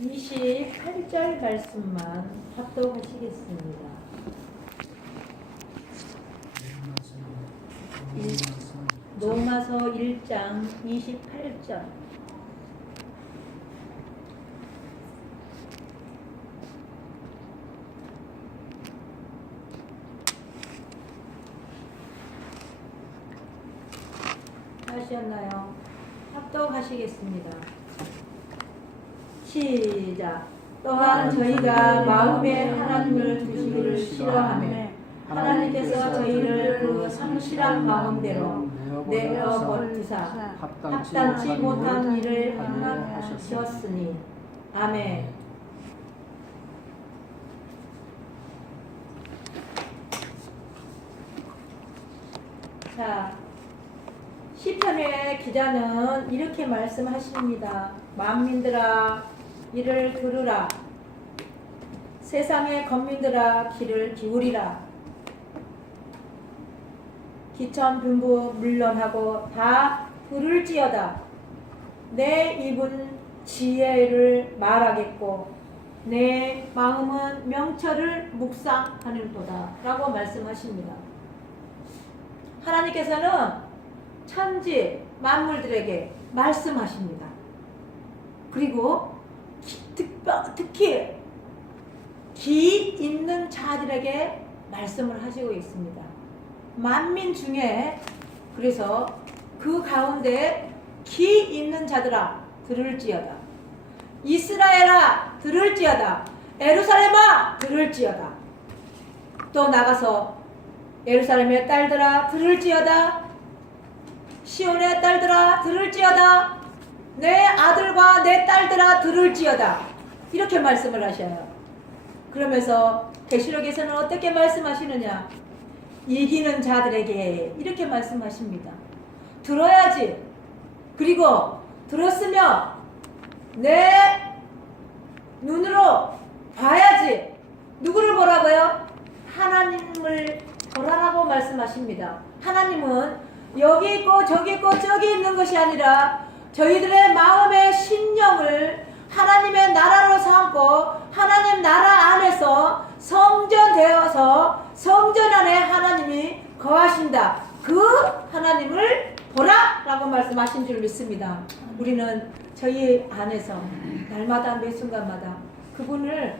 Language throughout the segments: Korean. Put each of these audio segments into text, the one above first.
28절 말씀만 합독하시겠습니다. 로마서 1장 28절. 하셨나요? 합독하시겠습니다. 시작. 또한 저희가 마음에 하나님을 두시기를 싫어하며 하나님께서 저희를 그 성실한 마음대로 내어 버리사 합당치 못한 일을 행하셨으니. 아멘. 자, 시편의 기자는 이렇게 말씀하십니다. 만민들아 이를 들으라. 세상의 건민들아 귀를 기울이라. 기천분부 물론하고 다 들을지어다. 내 입은 지혜를 말하겠고 내 마음은 명철을 묵상하는도다 라고 말씀하십니다. 하나님께서는 천지 만물들에게 말씀하십니다. 그리고 특히 기 있는 자들에게 말씀을 하시고 있습니다. 만민 중에 그래서 그 가운데 기 있는 자들아 들을지어다. 이스라엘아 들을지어다. 예루살렘아 들을지어다. 또 나가서 예루살렘의 딸들아 들을지어다. 시온의 딸들아 들을지어다. 내 아들과 내 딸들아 들을지어다. 이렇게 말씀을 하셔요. 그러면서 계시록에서는 어떻게 말씀하시느냐? 이기는 자들에게 이렇게 말씀하십니다. 들어야지. 그리고 들었으면 내 눈으로 봐야지. 누구를 보라고요? 하나님을 보라라고 말씀하십니다. 하나님은 여기 있고 저기 있고 저기 있는 것이 아니라 저희들의 마음의 심령을 하나님의 나라로 삼고 하나님 나라 안에서 성전되어서 성전 안에 하나님이 거하신다. 그 하나님을 보라 라고 말씀하신 줄 믿습니다. 우리는 저희 안에서 날마다 매 순간마다 그분을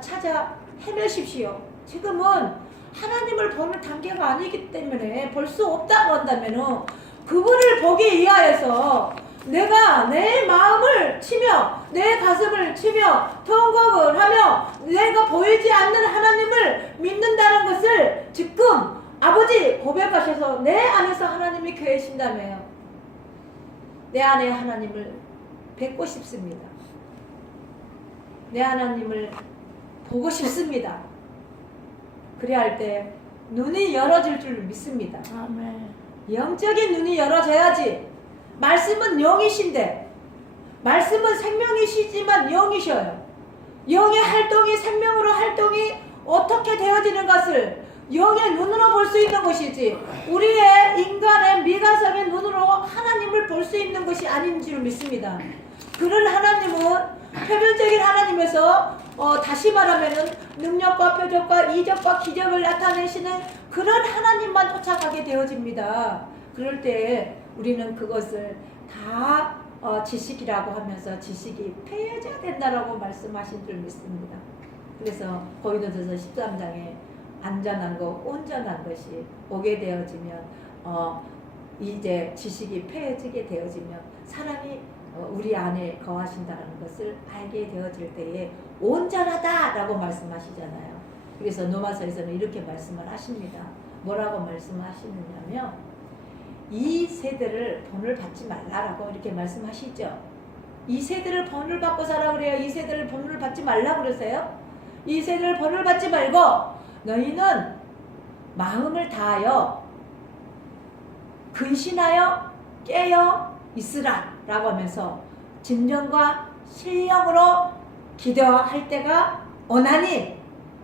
찾아 헤매십시오. 지금은 하나님을 보는 단계가 아니기 때문에 볼 수 없다고 한다면 그분을 보기 위하여서 내가 내 마음을 치며 내 가슴을 치며 통곡을 하며 내가 보이지 않는 하나님을 믿는다는 것을 지금 아버지 고백하셔서 내 안에서 하나님이 계신다며요. 내 안에 하나님을 뵙고 싶습니다. 내 하나님을 보고 싶습니다. 그래야 할 때 눈이 열어질 줄 믿습니다. 아멘. 영적인 눈이 열어져야지. 말씀은 영이신데 말씀은 생명이시지만 영이셔요. 영의 활동이 생명으로 활동이 어떻게 되어지는 것을 영의 눈으로 볼 수 있는 것이지 우리의 인간의 미가성의 눈으로 하나님을 볼 수 있는 것이 아닌 줄 믿습니다. 그런 하나님은 표면적인 하나님에서 다시 말하면은 능력과 표적과 이적과 기적을 나타내시는 그런 하나님만 쫓아가게 되어집니다. 그럴 때 우리는 그것을 다 지식이라고 하면서 지식이 폐해져야 된다라고 말씀하신 줄 믿습니다. 그래서 고린도전서 13장에 안전한 것, 온전한 것이 오게 되어지면 이제 지식이 폐해지게 되어지면 사람이 우리 안에 거하신다는 것을 알게 되어질 때에 온전하다라고 말씀하시잖아요. 그래서 로마서에서는 이렇게 말씀을 하십니다. 뭐라고 말씀하시느냐면 이 세대를 본을 받지 말라라고 이렇게 말씀하시죠. 이 세대를 본을 받고 살아 그래요. 이 세대를 본을 받지 말라 그러세요. 이 세대를 본을 받지 말고 너희는 마음을 다하여 근신하여 깨어 있으라 라고 하면서 진정과 신령으로 기도할 때가 오나니.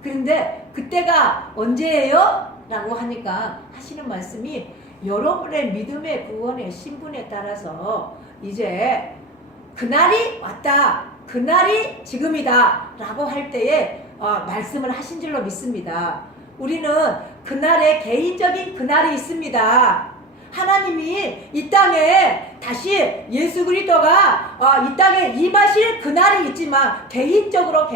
그런데 그때가 언제예요? 라고 하니까 하시는 말씀이 여러분의 믿음의 구원의 신분에 따라서 이제 그날이 왔다. 그날이 지금이다 라고 할 때에 말씀을 하신 줄로 믿습니다. 우리는 그날에 개인적인 그날이 있습니다. 하나님이 이 땅에 다시 예수 그리스도가 이 땅에 임하실 그날이 있지만 개인적으로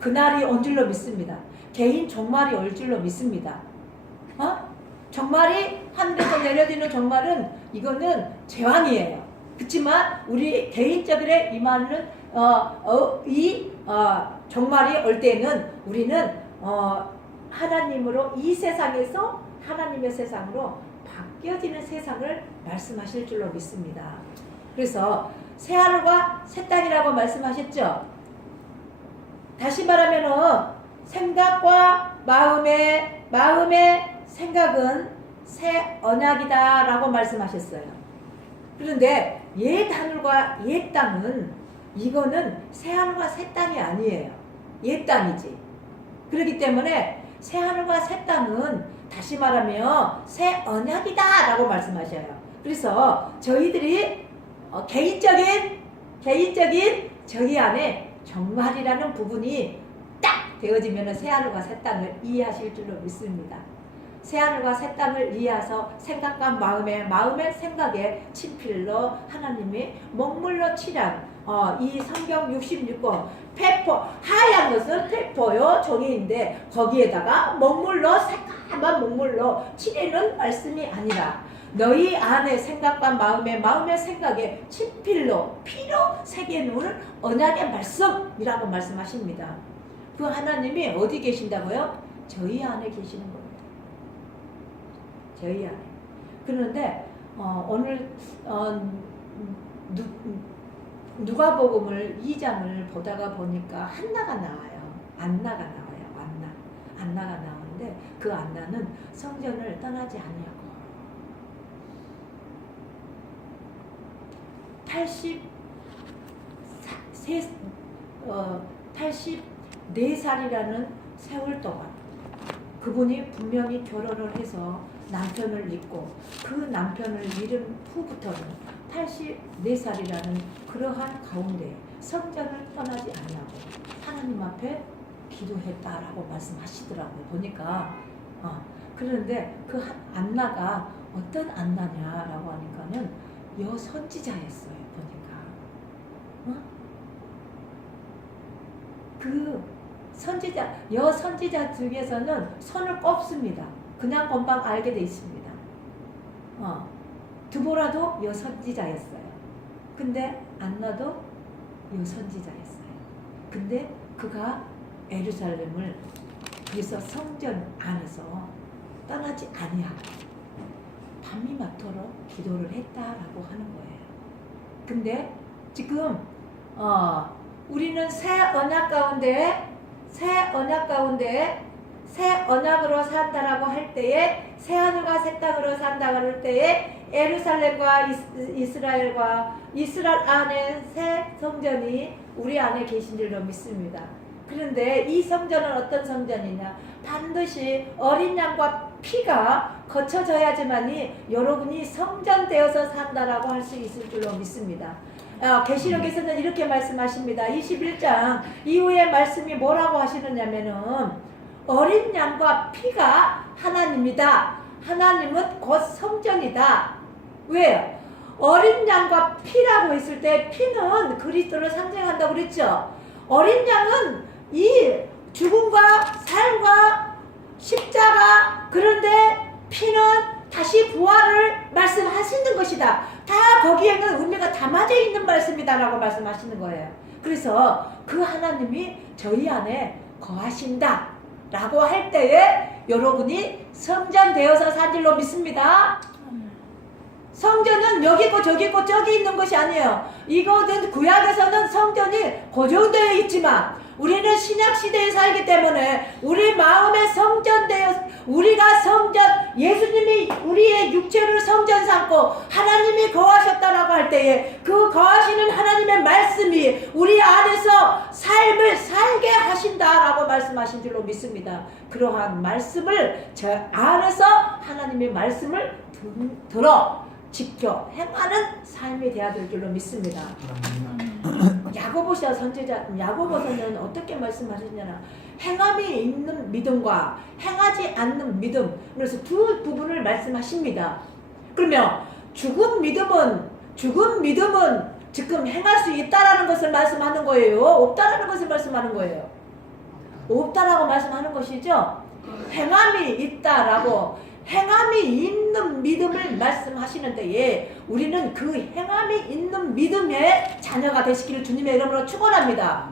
그날이 온 줄로 믿습니다. 개인 종말이 올 줄로 믿습니다. 종말이 하늘에서 내려지는 종말은 이거는 재앙이에요. 그렇지만 우리 개인적으로 임하는 이 종말이 올 때는 우리는 하나님으로 이 세상에서 하나님의 세상으로 바뀌어지는 세상을 말씀하실 줄로 믿습니다. 그래서 새하늘과 새 땅이라고 말씀하셨죠. 다시 말하면 생각과 마음의 생각은 새 언약이다 라고 말씀하셨어요. 그런데 옛 하늘과 옛 땅은 이거는 새 하늘과 새 땅이 아니에요. 옛 땅이지. 그렇기 때문에 새 하늘과 새 땅은 다시 말하면 새 언약이다 라고 말씀하셔요. 그래서 저희들이 개인적인 저희 안에 종말이라는 부분이 딱 되어지면 새 하늘과 새 땅을 이해하실 줄로 믿습니다. 새하늘과 새 땅을 이해해서 생각과 마음의 생각에 친필로 하나님이 먹물로 칠한 이 성경 66권 페퍼 하얀 것은 페퍼요 종이인데 거기에다가 먹물로 새까만 먹물로 칠해놓은 말씀이 아니라 너희 안에 생각과 마음의 생각에 친필로 피로 새겨놓은 언약의 말씀이라고 말씀하십니다. 그 하나님이 어디 계신다고요? 저희 안에 계시는 겁니다. 저희 안에. 그런데 오늘 누가복음을 2장을 보다가 보니까 한나가 나와요. 안나가 나와요. 안나가 나오는데 그 안나는 성전을 떠나지 아니하고 84살이라는 세월 동안 그분이 분명히 결혼을 해서 남편을 잊고 그 남편을 잃은 후부터는 84살이라는 그러한 가운데 성전을 떠나지 아니하고 하나님 앞에 기도했다라고 말씀하시더라고요. 보니까 그런데 그 안나가 어떤 안나냐라고 하니까는 여선지자였어요. 보니까 그 여선지자 중에서는 손을 꼽습니다. 그냥 금방 알게 돼 있습니다. 드보라도 여선지자였어요. 근데 안나도 여선지자였어요. 근데 그가 예루살렘을 그래서 성전 안에서 떠나지 아니하고 밤이 맞도록 기도를 했다라고 하는 거예요. 근데 지금 우리는 새 언약 가운데 새 언약으로 산다라고 할 때에 새 하늘과 새 땅으로 산다고 할 때에 예루살렘과 이스라엘 안에 새 성전이 우리 안에 계신 줄로 믿습니다. 그런데 이 성전은 어떤 성전이냐? 반드시 어린 양과 피가 거쳐져야지만이 여러분이 성전 되어서 산다라고 할 수 있을 줄로 믿습니다. 계시록에서는 이렇게 말씀하십니다. 21장 이후에 말씀이 뭐라고 하시느냐면은 어린 양과 피가 하나님이다. 하나님은 곧 성전이다. 왜요? 어린 양과 피라고 했을 때 피는 그리스도를 상징한다고 그랬죠. 어린 양은 이 죽음과 삶과 십자가, 그런데 피는 다시 부활을 말씀하시는 것이다. 다 거기에는 의미가 담아져 있는 말씀이다라고 말씀하시는 거예요. 그래서 그 하나님이 저희 안에 거하신다 라고 할 때에 여러분이 성전 되어서 산 줄로 믿습니다. 성전은 여기 있고 저기 있고 저기 있는 것이 아니에요. 이거는 구약에서는 성전이 고정되어 있지만 우리는 신약시대에 살기 때문에 우리 마음의 성전 우리가 성전, 예수님이 우리의 육체를 성전 삼고 하나님이 거하셨다라고 할 때에 그 거하시는 하나님의 말씀이 우리 안에서 삶을 살게 하신다라고 말씀하신 줄로 믿습니다. 그러한 말씀을 저 안에서 하나님의 말씀을 들어 지켜 행하는 삶이 되어야 될 줄로 믿습니다. 야고보서 선지자 야고보서는 어떻게 말씀하셨냐나 행함이 있는 믿음과 행하지 않는 믿음, 그래서 두 부분을 말씀하십니다. 그러면 죽은 믿음은 지금 행할 수 있다라는 것을 말씀하는 거예요? 없다라는 것을 말씀하는 거예요? 없다라고 말씀하는 것이죠. 행함이 있다라고, 행함이 있는 믿음을 말씀하시는 때에 우리는 그 행함이 있는 믿음의 자녀가 되시기를 주님의 이름으로 축원합니다.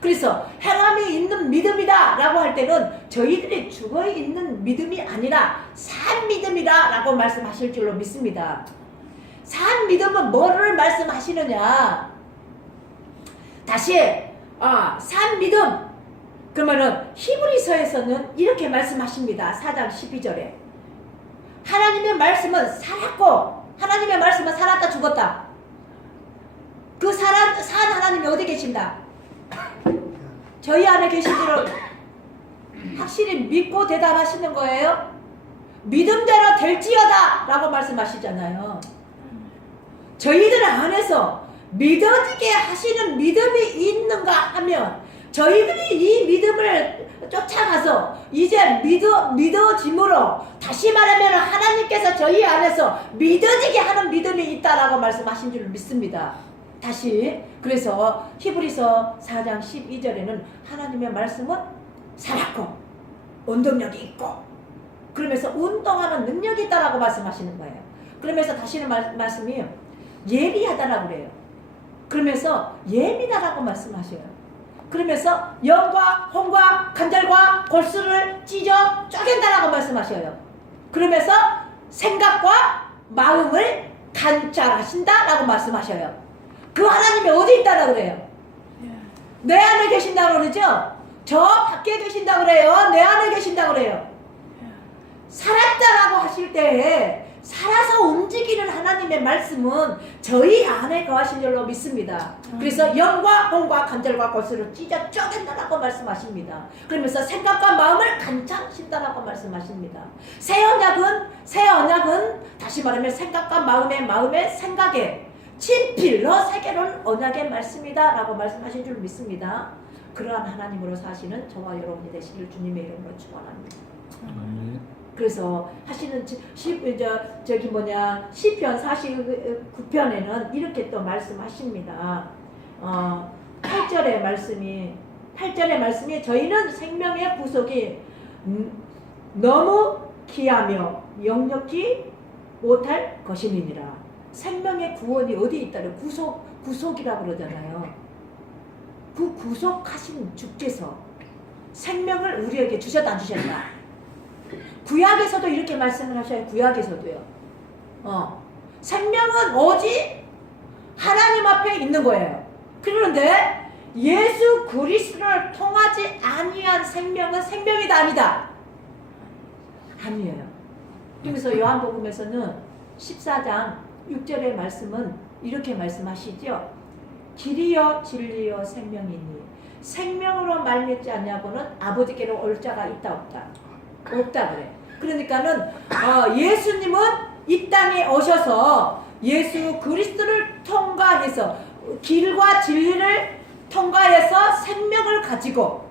그래서 행함이 있는 믿음이다 라고 할 때는 저희들이 죽어있는 믿음이 아니라 산 믿음이다 라고 말씀하실 줄로 믿습니다. 산 믿음은 뭐를 말씀하시느냐, 다시 산 믿음, 그러면은 히브리서에서는 이렇게 말씀하십니다. 4장 12절에 하나님의 말씀은 살았고, 하나님의 말씀은 살았다 죽었다. 그 산 하나님이 어디 계신다? 저희 안에 계신 줄을 확실히 믿고 대답하시는 거예요. 믿음대로 될지어다 라고 말씀하시잖아요. 저희들 안에서 믿어지게 하시는 믿음이 있는가 하면 저희들이 이 믿음을 쫓아가서 이제 믿어짐으로, 다시 말하면 하나님께서 저희 안에서 믿어지게 하는 믿음이 있다라고 말씀하신 줄 믿습니다. 다시, 그래서 히브리서 4장 12절에는 하나님의 말씀은 살았고 운동력이 있고, 그러면서 운동하는 능력이 있다라고 말씀하시는 거예요. 그러면서 다시는 말씀이 예리하다라고 그래요. 그러면서 예민하다고 말씀하셔요. 그러면서 영과 혼과 간절과 골수를 찢어 쪼갠다라고 말씀하셔요. 그러면서 생각과 마음을 간찰하신다라고 말씀하셔요. 그 하나님이 어디 있다라고 그래요? 내 안에 계신다고 그러죠? 저 밖에 계신다고 그래요? 내 안에 계신다고 그래요? 살았다라고 하실 때 살아서 움직이는 하나님의 말씀은 저희 안에 거하신 줄로 믿습니다. 그래서 영과 혼과 간절과 골수를 찢어 쪼갠다라고 말씀하십니다. 그러면서 생각과 마음을 간찰하신다라고 말씀하십니다. 새 언약은 다시 말하면 생각과 마음의 생각에 친필로 새겨놓은 언약의 말씀이다 라고 말씀하신 줄 믿습니다. 그러한 하나님으로 사시는 저와 여러분이 되시길 주님의 이름으로 축원합니다. 그래서 하시는 시편 49편에는 이렇게 또 말씀하십니다. 8절의 말씀이 저희는 생명의 구속이 너무 귀하며 영력지 못할 것임이니라. 생명의 구원이 어디 있다래? 구속이라고 그러잖아요. 그 구속하신 주께서 생명을 우리에게 주셨다 안 주셨다? 구약에서도 이렇게 말씀을 하셔요. 구약에서도요. 생명은 오직 하나님 앞에 있는 거예요. 그런데 예수 그리스도를 통하지 아니한 생명은 생명이다 아니다? 아니에요. 그래서 요한복음에서는 14장 6절의 말씀은 이렇게 말씀하시죠. 길이요 진리요 생명이니 생명으로 말미암지 않냐고는 아버지께로 올 자가 있다 없다 그래. 그러니까는 예수님은 이 땅에 오셔서 예수 그리스도를 통과해서 길과 진리를 통과해서 생명을 가지고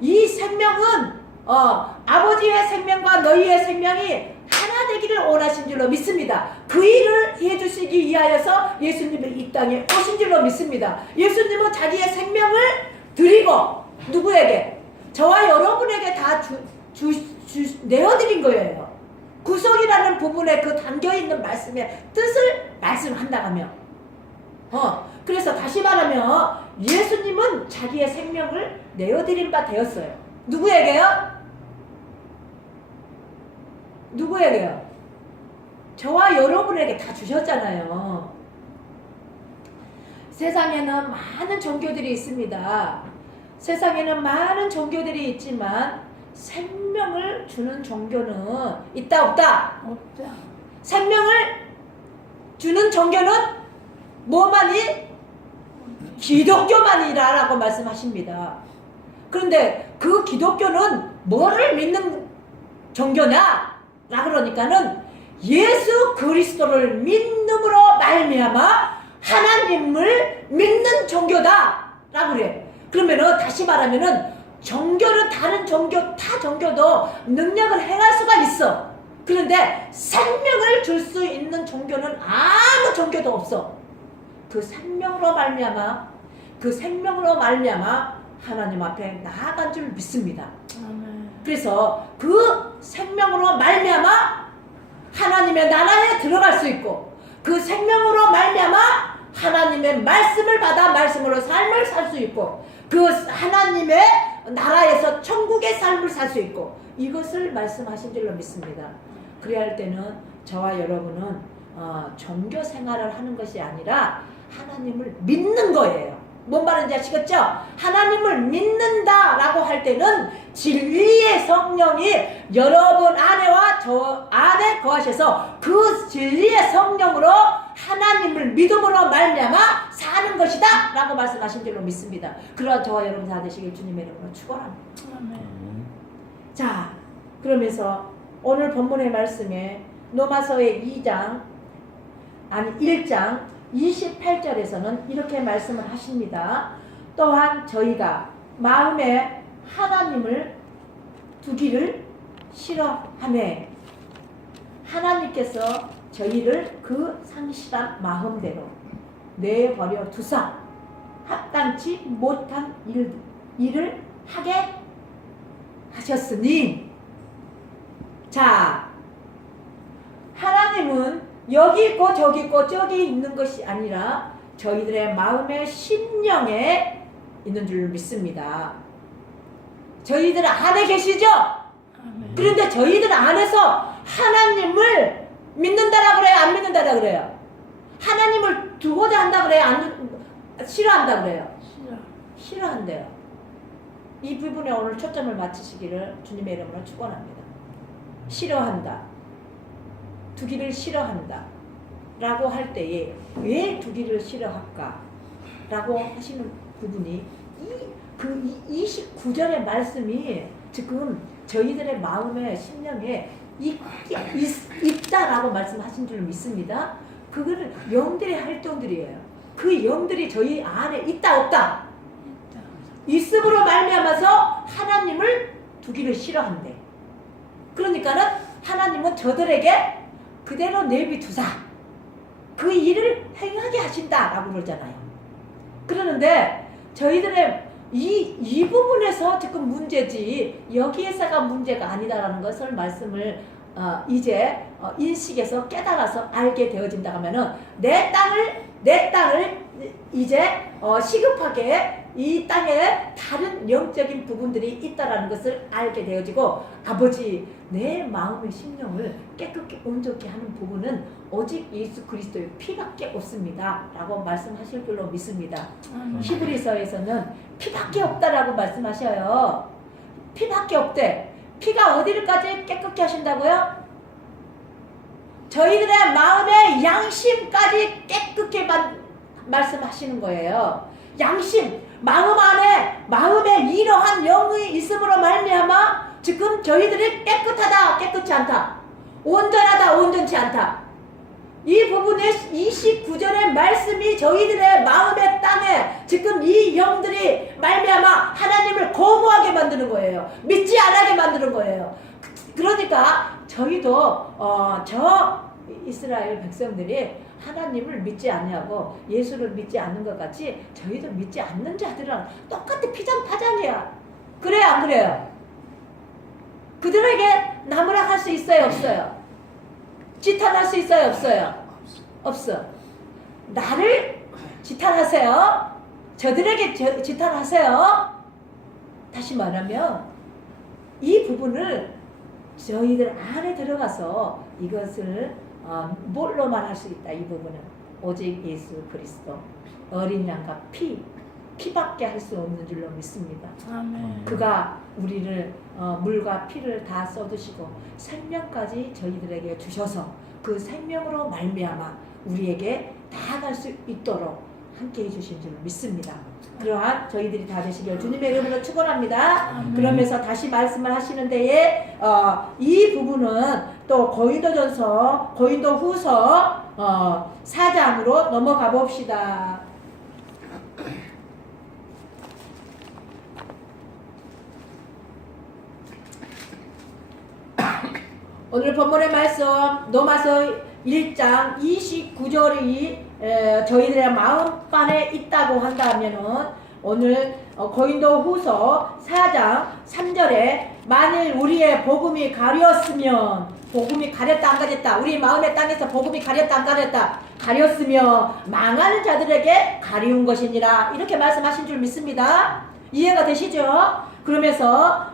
이 생명은 아버지의 생명과 너희의 생명이 하나 되기를 원하신 줄로 믿습니다. 그 일을 해주시기 위하여서 예수님이 이 땅에 오신 줄로 믿습니다. 예수님은 자기의 생명을 드리고 누구에게? 저와 여러분에게 다 내어드린 거예요. 구속이라는 부분에 그 담겨있는 말씀의 뜻을 말씀한다며. 그래서 다시 말하면 예수님은 자기의 생명을 내어드린 바 되었어요. 누구에게요? 저와 여러분에게 다 주셨잖아요. 세상에는 많은 종교들이 있습니다. 세상에는 많은 종교들이 있지만 생명을 주는 종교는 있다 없다? 없다. 생명을 주는 종교는 뭐만이? 기독교만이라고 말씀하십니다. 그런데 그 기독교는 뭐를 믿는 종교냐? 라 그러니까는 예수 그리스도를 믿음으로 말미암아 하나님을 믿는 종교다라고 그래. 그러면은 다시 말하면은 종교는 다른 종교, 타 종교도 능력을 행할 수가 있어. 그런데 생명을 줄 수 있는 종교는 아무 종교도 없어. 그 생명으로 말미암아, 그 생명으로 말미암아 하나님 앞에 나아간 줄 믿습니다. 그래서 그 생명으로 말미암아 하나님의 나라에 들어갈 수 있고, 그 생명으로 말미암아 하나님의 말씀을 받아 말씀으로 삶을 살 수 있고, 그 하나님의 나라에서 천국의 삶을 살 수 있고, 이것을 말씀하신 줄로 믿습니다. 그래야 할 때는 저와 여러분은 종교 생활을 하는 것이 아니라 하나님을 믿는 거예요. 뭔 말인지 아시겠죠? 하나님을 믿는다라고 할 때는 진리의 성령이 여러분 안에와 저 안에 거하셔서 그 진리의 성령으로 하나님을 믿음으로 말미암아 사는 것이다 라고 말씀하신 줄로 믿습니다. 그러한 저와 여러분 다 되시길 주님의 이름으로 축원합니다. 자, 그러면서 오늘 본문의 말씀에 로마서의 1장 28절에서는 이렇게 말씀을 하십니다. 또한 저희가 마음에 하나님을 두기를 싫어하매 하나님께서 저희를 그 상실한 마음대로 내버려 두사 합당치 못한 일을 하게 하셨으니, 자, 하나님은 여기 있고 저기 있고 저기 있는 것이 아니라 저희들의 마음의 심령에 있는 줄 믿습니다. 저희들 안에 계시죠? 그런데 저희들 안에서 하나님을 믿는다라 그래요? 안 믿는다라 그래요? 하나님을 두고자 한다 그래요? 싫어한다 그래요? 싫어한대요. 이 부분에 오늘 초점을 맞추시기를 주님의 이름으로 축원합니다. 싫어한다. 두기를 싫어한다 라고 할 때에 왜 두기를 싫어할까 라고 하시는 부분이 그 29절의 말씀이 지금 저희들의 마음의 심령에 있다라고 말씀하신 줄 믿습니다. 그거는 영들의 활동들이에요. 그 영들이 저희 안에 있다 없다? 있음으로 말미암아서 하나님을 두기를 싫어한대. 그러니까는 하나님은 저들에게 그대로 내비두사 그 일을 행하게 하신다라고 그러잖아요. 그러는데 저희들의 이 부분에서 지금 문제지 여기에서가 문제가 아니다라는 것을 말씀을 이제 인식해서 깨달아서 알게 되어진다 하면은 내 땅을 이제 시급하게 이 땅에 다른 영적인 부분들이 있다라는 것을 알게 되어지고, 아버지 내 마음의 심령을 깨끗게 온전케 하는 부분은 오직 예수 그리스도의 피밖에 없습니다 라고 말씀하실 줄로 믿습니다. 히브리서에서는 피밖에 없다라고 말씀하셔요. 피밖에 없대. 피가 어디를까지 깨끗게 하신다고요? 저희들의 마음의 양심까지 깨끗게 말씀하시는 거예요. 양심, 마음 안에 마음에 이러한 영이 있음으로 말미암아 지금 저희들이 깨끗하다, 깨끗지 않다, 온전하다, 온전치 않다. 이 부분에 29절의 말씀이 저희들의 마음의 땅에 지금 이 영들이 말미암아 하나님을 거부하게 만드는 거예요. 믿지 않게 만드는 거예요. 그러니까 저희도 저 이스라엘 백성들이 하나님을 믿지 아니하고 예수를 믿지 않는 것 같이 저희도 믿지 않는 자들은 똑같이 피장파장이야. 그래요, 안 그래요? 그들에게 나무라 할 수 있어요, 없어요? 지탄할 수 있어요, 없어요? 없어. 나를 지탄하세요. 저들에게 지탄하세요. 다시 말하면 이 부분을 저희들 안에 들어가서 이것을 뭘로만 할 수 있다. 이 부분은 오직 예수 그리스도 어린 양과 피밖에 할 수 없는 줄로 믿습니다. 아멘. 그가 우리를 물과 피를 다 쏟으시고 생명까지 저희들에게 주셔서 그 생명으로 말미암아 우리에게 나아갈 수 있도록 함께 해주신 줄 믿습니다. 그러한 저희들이 다 되시길 주님의 이름으로 축원합니다. 그러면서 다시 말씀을 하시는 데에 이 부분은 또 고린도전서, 고린도후서 4장으로 넘어가 봅시다. 오늘 본문의 말씀 로마서 1장 29절이 저희들의 마음간에 있다고 한다면은 오늘 고린도 후서 4장 3절에 만일 우리의 복음이 가렸으면, 복음이 가렸다 안 가렸다, 우리 마음의 땅에서 복음이 가렸다 안 가렸다, 가렸으며 망하는 자들에게 가리운 것이니라, 이렇게 말씀하신 줄 믿습니다. 이해가 되시죠? 그러면서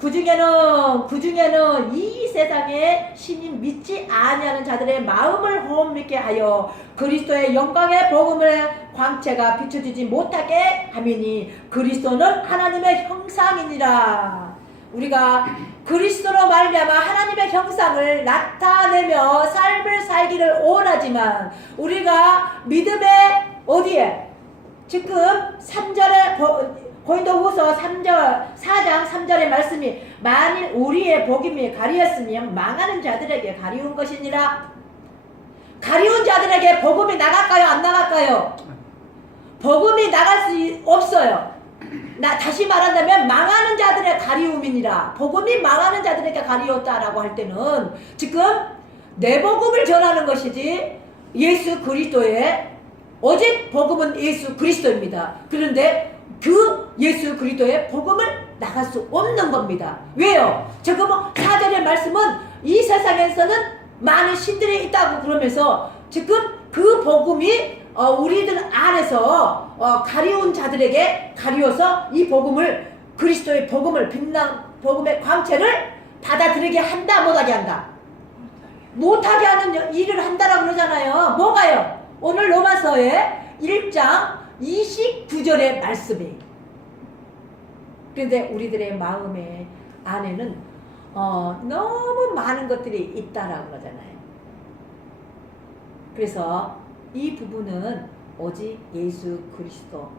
그중에는 이 세상에 신이 믿지 아니하는 자들의 마음을 호흡케 하여 그리스도의 영광의 복음의 광채가 비춰지지 못하게 하미니 그리스도는 하나님의 형상이니라. 우리가 그리스도로 말미암아 하나님의 형상을 나타내며 삶을 살기를 원하지만 우리가 믿음의 어디에 지금 3절에 고린도후서 4장 3절의 말씀이 만일 우리의 복음이 가리었으면 망하는 자들에게 가리운 것이니라. 가리운 자들에게 복음이 나갈까요? 안 나갈까요? 복음이 나갈 수 없어요. 다시 말한다면 망하는 자들의 가리움이니라. 복음이 망하는 자들에게 가리웠다라고 할 때는 지금 내 복음을 전하는 것이지 예수 그리스도의, 오직 복음은 예수 그리스도입니다. 그런데 그 예수 그리스도의 복음을 나갈 수 없는 겁니다. 왜요? 지금 4절의 말씀은 이 세상에서는 많은 신들이 있다고 그러면서 지금 그 복음이 우리들 안에서 가리운 자들에게 가리워서 이 복음을, 그리스도의 복음을, 빛난 복음의 광채를 받아들이게 한다, 못하게 한다? 못하게 하는 일을 한다라고 그러잖아요. 뭐가요? 오늘 로마서의 1장 29절의 말씀이. 그런데 우리들의 마음의 안에는 너무 많은 것들이 있다라고 그러잖아요. 그래서 이 부분은 오직 예수 그리스도,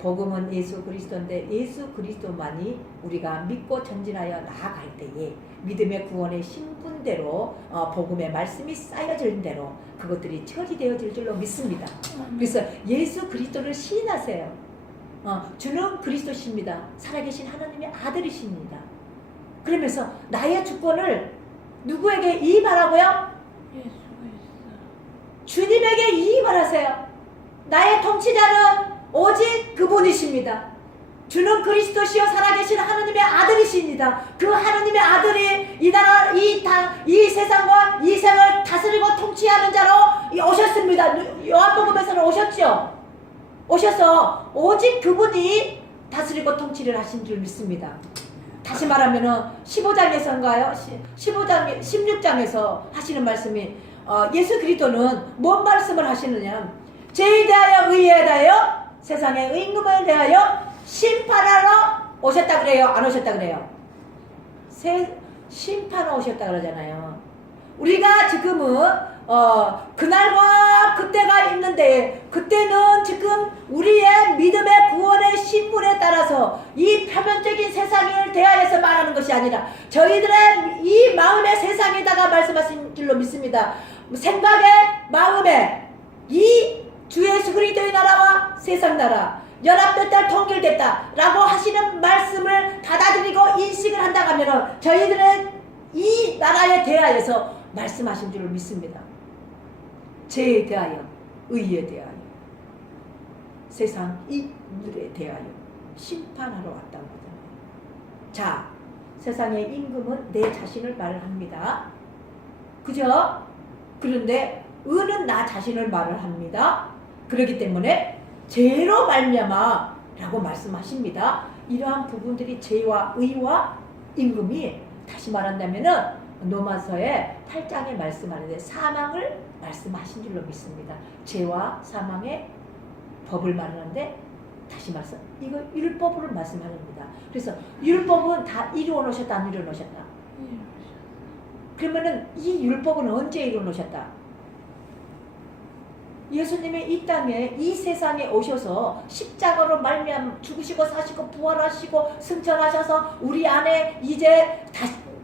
복음은 예수 그리스도인데 예수 그리스도만이 우리가 믿고 전진하여 나아갈 때에 믿음의 구원의 신분대로 복음의 말씀이 쌓여질 대로 그것들이 처리되어질 줄로 믿습니다. 그래서 예수 그리스도를 시인하세요. 주는 그리스도십니다. 살아계신 하나님의 아들이십니다. 그러면서 나의 주권을 누구에게 이임하라고요? 주님에게 이임하세요. 나의 통치자는 오직 그분이십니다. 주는 그리스도시요 살아계신 하나님의 아들이십니다. 그 하나님의 아들이 이 나라, 이 세상과 이 생을 다스리고 통치하는 자로 오셨습니다. 요한복음에서는 오셨죠. 오셔서 오직 그분이 다스리고 통치를 하신 줄 믿습니다. 다시 말하면은 15장에서인가요? 16장에서 하시는 말씀이 예수 그리스도는 뭔 말씀을 하시느냐? 죄에 대하여 의에 대하여 세상의 임금에 대하여 심판하러 오셨다 그래요? 안 오셨다 그래요? 심판하러 오셨다 그러잖아요. 우리가 지금은 그날과 그때가 있는데 그때는 지금 우리의 믿음의 구원의 신분에 따라서 이 표면적인 세상을 대하여서 말하는 것이 아니라 저희들의 이 마음의 세상에다가 말씀하신 줄로 믿습니다. 생각의 마음에 이 주 예수 그리스도의 나라와 세상 나라 연합됐다 통일됐다 라고 하시는 말씀을 받아들이고 인식을 한다고 하면 저희들은 이 나라에 대하여서 말씀하신 줄을 믿습니다. 죄에 대하여 의에 대하여 세상 인물에 대하여 심판하러 왔다고 하잖아요. 자, 세상의 임금은 내 자신을 말합니다. 그죠? 그런데 의는 나 자신을 말을 합니다. 그렇기 때문에 죄로 말미암아 라고 말씀하십니다. 이러한 부분들이 죄와 의와 임금이 다시 말한다면은 로마서의 8장에 말씀하는데 사망을 말씀하신 줄로 믿습니다. 죄와 사망의 법을 말하는데 다시 말씀 이거 율법으로 말씀하십니다. 그래서 율법은 다 이루어 놓으셨다 안 이루어 놓으셨다? 그러면은 이 율법은 언제 이루어 놓으셨다? 예수님이 이 땅에 이 세상에 오셔서 십자가로 말미암아 죽으시고 사시고 부활하시고 승천하셔서 우리 안에 이제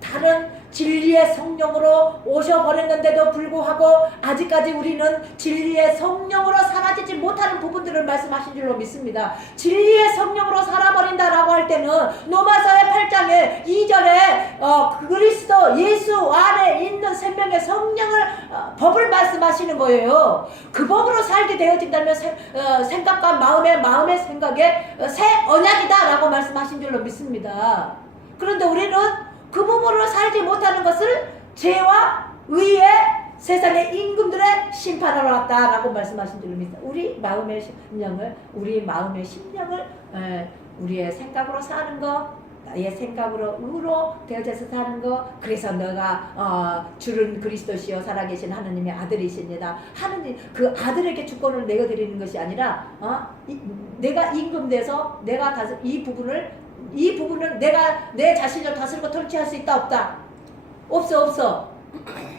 다른 진리의 성령으로 오셔버렸는데도 불구하고 아직까지 우리는 진리의 성령으로 사라지지 못하는 부분들을 말씀하신 줄로 믿습니다. 진리의 성령으로 살아버린다라고 할 때는 로마서의 8장에 2절에 그리스도 예수 안에 있는 생명의 성령을 법을 말씀하시는 거예요. 그 법으로 살게 되어진다면 생각과 마음의 생각에 새 언약이다 라고 말씀하신 줄로 믿습니다. 그런데 우리는 그 법으로 살지 못하는 것을 죄와 의의 세상의 임금들의 심판하러 왔다라고 말씀하신 줄로 믿습니다. 우리 마음의 심령을 우리의 생각으로 사는 것, 나의 생각으로 의로 되어져서 사는 것. 그래서 너가 주는 그리스도시요 살아계신 하느님의 아들이십니다. 하느님 그 아들에게 주권을 내어드리는 것이 아니라 내가 임금돼서 내가 이 부분을 내가 내 자신을 다스리고 통치할 수 있다 없다? 없어.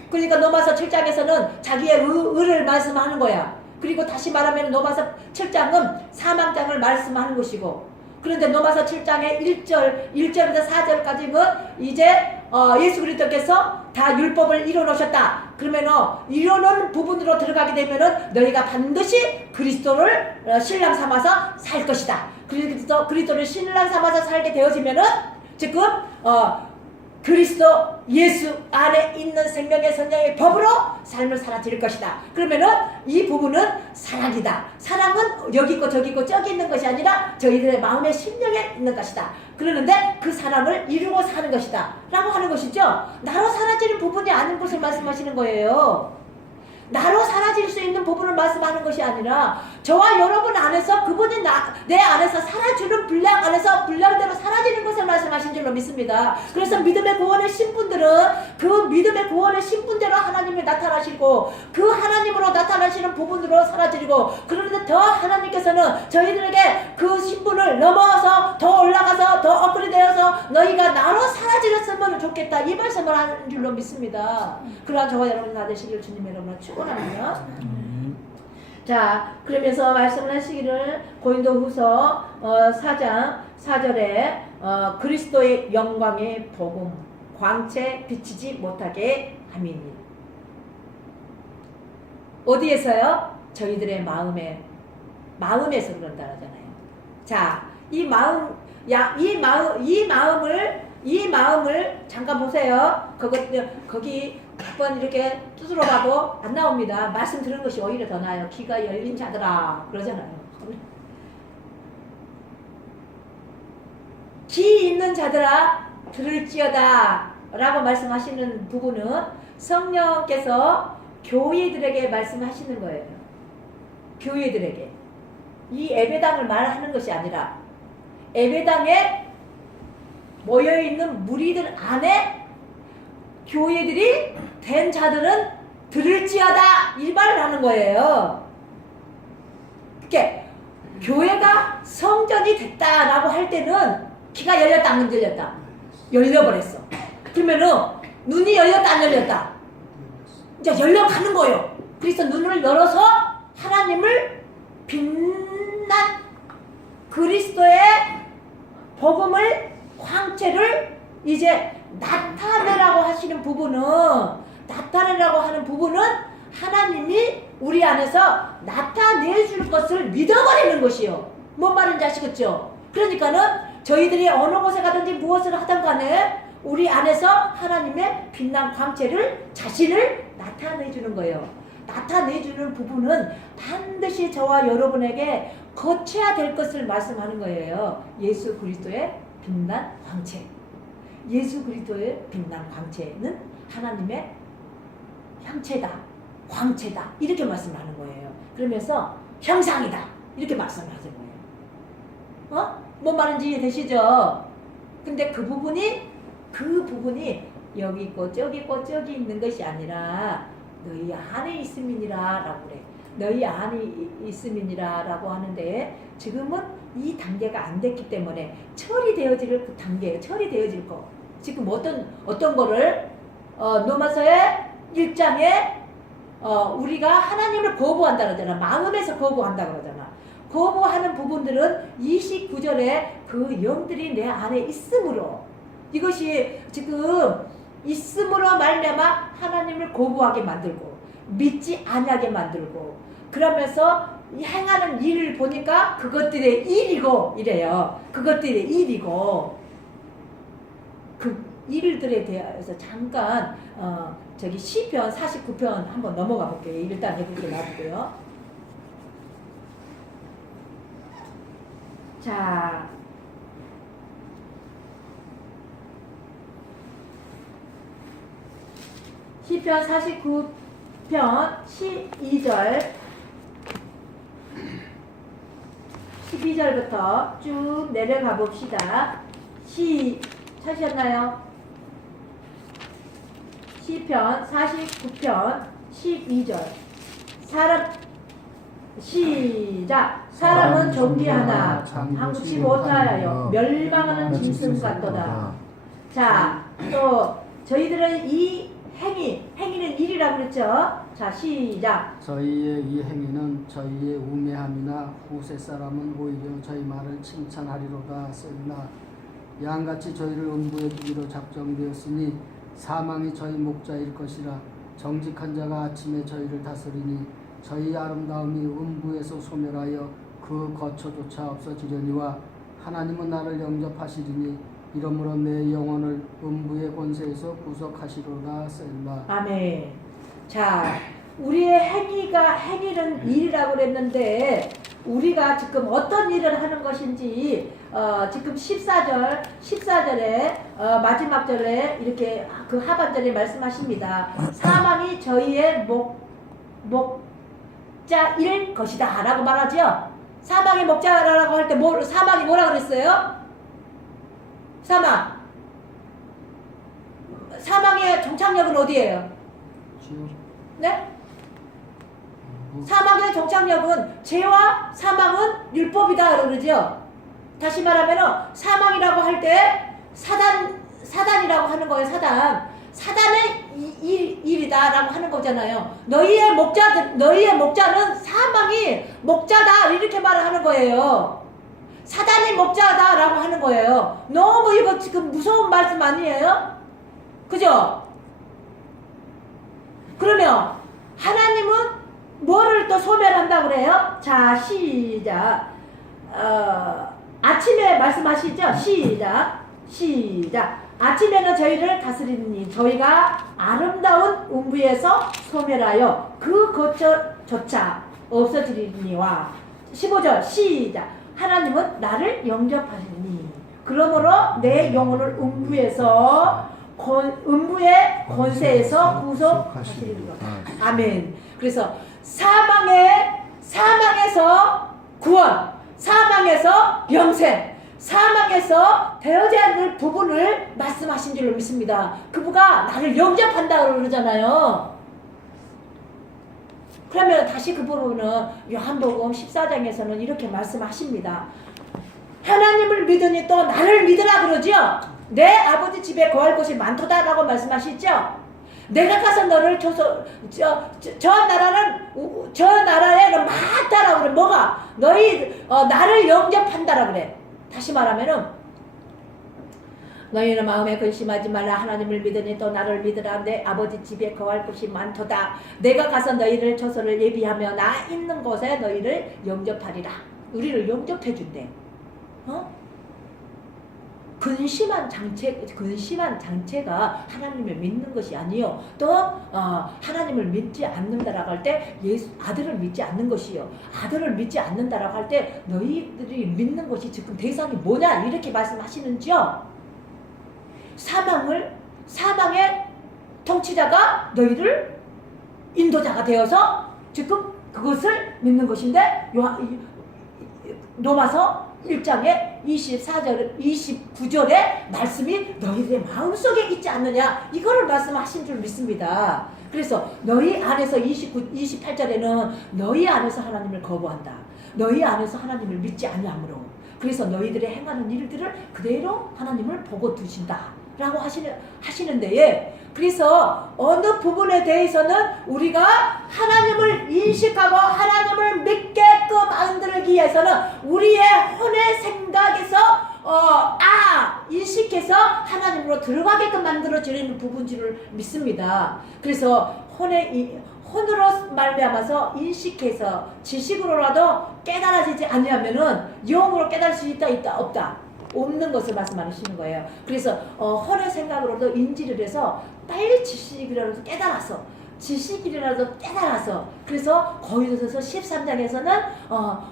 그러니까 로마서 7장에서는 자기의 의를 말씀하는 거야. 그리고 다시 말하면 로마서 7장은 사망장을 말씀하는 것이고, 그런데 로마서 7장의 1절부터 4절까지는 이제 예수 그리스도께서 다 율법을 이뤄놓으셨다. 그러면 이뤄놓은 부분으로 들어가게 되면은 너희가 반드시 그리스도를 신랑 삼아서 살 것이다. 그리스도를 신랑 삼아서 살게 되어지면은 지금 그리스도 예수 안에 있는 생명의 성령의 법으로 삶을 살아질 것이다. 그러면은 이 부분은 사랑이다. 사랑은 여기 있고 저기 있고 저기 있는 것이 아니라 저희들의 마음의 심령에 있는 것이다. 그러는데 그 사랑을 이루고 사는 것이다 라고 하는 것이죠. 나로 사라지는 부분이 아닌 것을 말씀하시는 거예요. 나로 사라질 수 있는 부분을 말씀하는 것이 아니라 저와 여러분 안에서 그분이 내 안에서 살아주는 분량 안에서 분량대로 사라지는 것을 말씀하신 줄로 믿습니다. 그래서 믿음의 구원의 신분들은 그 믿음의 구원의 신분대로 하나님이 나타나시고 그 하나님으로 나타나시는 부분으로 사라지고, 그런데 더 하나님께서는 저희들에게 그 신분을 넘어서 더 올라가서 더 업그레이드되어서 너희가 나로 사라지셨으면 좋겠다 이 말씀을 하는 줄로 믿습니다. 그러한 저와 여러분 다 되시기를 주님 여러분을 축원합니다. 자, 그러면서 말씀을 하시기를 고린도후서 4장 4절에 그리스도의 영광의 복음 광채 비치지 못하게 함이니. 어디에서요? 저희들의 마음에서 그런다 하잖아요. 자, 이 마음을 잠깐 보세요. 거기 한번 이렇게 두드러 봐도 안 나옵니다. 말씀 들은 것이 오히려 더 나아요. 귀가 열린 자들아 그러잖아요. 귀 있는 자들아 들을지어다 라고 말씀하시는 부분은 성령께서 교회들에게 말씀하시는 거예요. 교회들에게. 이 예배당을 말하는 것이 아니라 예배당에 모여있는 무리들 안에 교회들이 된 자들은 들을지어다 이 말을 하는 거예요. 그게 교회가 성전이 됐다라고 할 때는 귀가 열렸다 안 열렸다? 열려버렸어. 그러면은 눈이 열렸다 안 열렸다? 이제 열려가는 거예요. 그래서 눈을 열어서 하나님을 빛난 그리스도의 복음을 광채를 이제 나타내라고 하시는 부분은, 나타내라고 하는 부분은 하나님이 우리 안에서 나타내줄 것을 믿어버리는 것이요. 뭔 말인지 아시겠죠? 그러니까는 저희들이 어느 곳에 가든지 무엇을 하든 간에 우리 안에서 하나님의 빛난 광채를, 자신을 나타내주는 거예요. 나타내주는 부분은 반드시 저와 여러분에게 거쳐야 될 것을 말씀하는 거예요. 예수 그리스도의 빛난 광채. 예수 그리스도의 빛난 광채는 하나님의 형체다, 광채다 이렇게 말씀하는 거예요. 그러면서 형상이다 이렇게 말씀하는 거예요. 뭔 말인지 이해되시죠? 근데 그 부분이 여기 있고 저기 있는 것이 아니라 너희 안에 있음이니라 라고 그래. 너희 안에 있음이니라 라고 하는데 지금은 이 단계가 안 됐기 때문에 처리되어질 그 단계, 처리되어질 거. 지금 어떤 거를 로마서의 1장에 우리가 하나님을 거부한다 그러잖아. 마음에서 거부한다 그러잖아. 거부하는 부분들은 29절에 그 영들이 내 안에 있으므로, 이것이 지금 있음으로 말미암아 하나님을 거부하게 만들고 믿지 아니하게 만들고 그러면서 행하는 일을 보니까 그것들의 일이고 이래요. 그것들의 일이고 그 일들에 대해서 잠깐 저기 시편 49편 한번 넘어가 볼게요. 일단 이렇게 놔두고요. 자, 시편 49편 12절부터 쭉 내려가 봅시다. 찾으셨나요? 시편 49편 12절. 시작. 사람은 존귀하나 방치 못하여 멸망하는 짐승 같도다. 자, 또 저희들은 이 행위는 일이라고 그랬죠. 자, 시작. 저희의 이 행위는 저희의 우매함이나 후세 사람은 오히려 저희 말을 칭찬하리로다. 셀라. 양같이 저희를 음부에 두기로 작정되었으니 사망이 저희 목자일 것이라. 정직한 자가 아침에 저희를 다스리니 저희 아름다움이 음부에서 소멸하여 그 거처조차 없어지려니와 하나님은 나를 영접하시리니 이러므로 내 영혼을 음부의 권세에서 구속하시로다. 셀라. 아멘. 자, 우리의 행위는 일이라고 그랬는데 우리가 지금 어떤 일을 하는 것인지 지금 14절에 마지막 절에 이렇게 그 하반절에 말씀하십니다. 사망이 저희의 목자일 것이다 라고 말하죠. 사망의 목자라고 할 때 사망이 뭐라 그랬어요? 사망의 종착역은 어디예요? 네? 사망의 종착역은 죄와 사망은 율법이다 그러죠. 다시 말하면 사망이라고 할 때 사단이라고 하는 거예요. 사단의 일이다라고 하는 거잖아요. 너희의 목자는 사망이 목자다 이렇게 말을 하는 거예요. 사단이 목자다라고 하는 거예요. 너무 이거 지금 무서운 말씀 아니에요? 그죠? 그러면 하나님은 뭐를 또 소멸한다 그래요? 자, 시작. 아침에 말씀하시죠? 시작. 아침에는 저희를 다스리니 저희가 아름다운 음부에서 소멸하여 그 거처조차 없어지리니와 15절 시작. 하나님은 나를 영접하시니 그러므로 내 영혼을 음부의 권세에서 구속하시리로다. 아멘. 그래서 사망에서 구원, 사망에서 영생, 사망에서 되어지 않을 부분을 말씀하신 줄로 믿습니다. 그부가 나를 영접한다고 그러잖아요. 그러면 다시 그 부분은 요한복음 14장에서는 이렇게 말씀하십니다. 하나님을 믿으니 또 나를 믿으라 그러죠. 내 아버지 집에 거할 곳이 많도다라고 말씀하시죠. 내가 가서 너를 줘서 저 나라에는 많다라고 그래. 뭐가? 너희 나를 영접한다라고 그래. 다시 말하면은 너희는 마음에 근심하지 말라. 하나님을 믿으니 또 나를 믿으라. 내 아버지 집에 거할 곳이 많도다. 내가 가서 너희를 처소를 예비하며 나 있는 곳에 너희를 영접하리라. 우리를 영접해 준대. 근심한 장체가 하나님을 믿는 것이 아니요. 또 하나님을 믿지 않는다라고 할 때 아들을 믿지 않는 것이요. 아들을 믿지 않는다라고 할 때 너희들이 믿는 것이 지금 대상이 뭐냐 이렇게 말씀하시는지요. 사망의 통치자가 너희를 인도자가 되어서 지금 그것을 믿는 것인데 로마서 1장에 24절, 29절의 말씀이 너희들의 마음속에 있지 않느냐 이거를 말씀하신 줄 믿습니다. 그래서 너희 안에서 28절에는 너희 안에서 하나님을 거부한다. 너희 안에서 하나님을 믿지 아니하므로 그래서 너희들의 행하는 일들을 그대로 하나님을 보고 두신다 라고 하시는 데에 그래서 어느 부분에 대해서는 우리가 하나님을 인식하고 하나님을 믿게끔 만들기 위해서는 우리의 혼의 생각에서 인식해서 하나님으로 들어가게끔 만들어지는 부분 줄 믿습니다. 그래서 혼으로 말미암아서 인식해서 지식으로라도 깨달아지지 아니하면은 영으로 깨달을 수 있다 없다 없는 것을 말씀하시는 거예요. 그래서 혼의 생각으로도 인지를 해서 빨리 지식이라도 깨달아서 그래서 거기서 13장에서는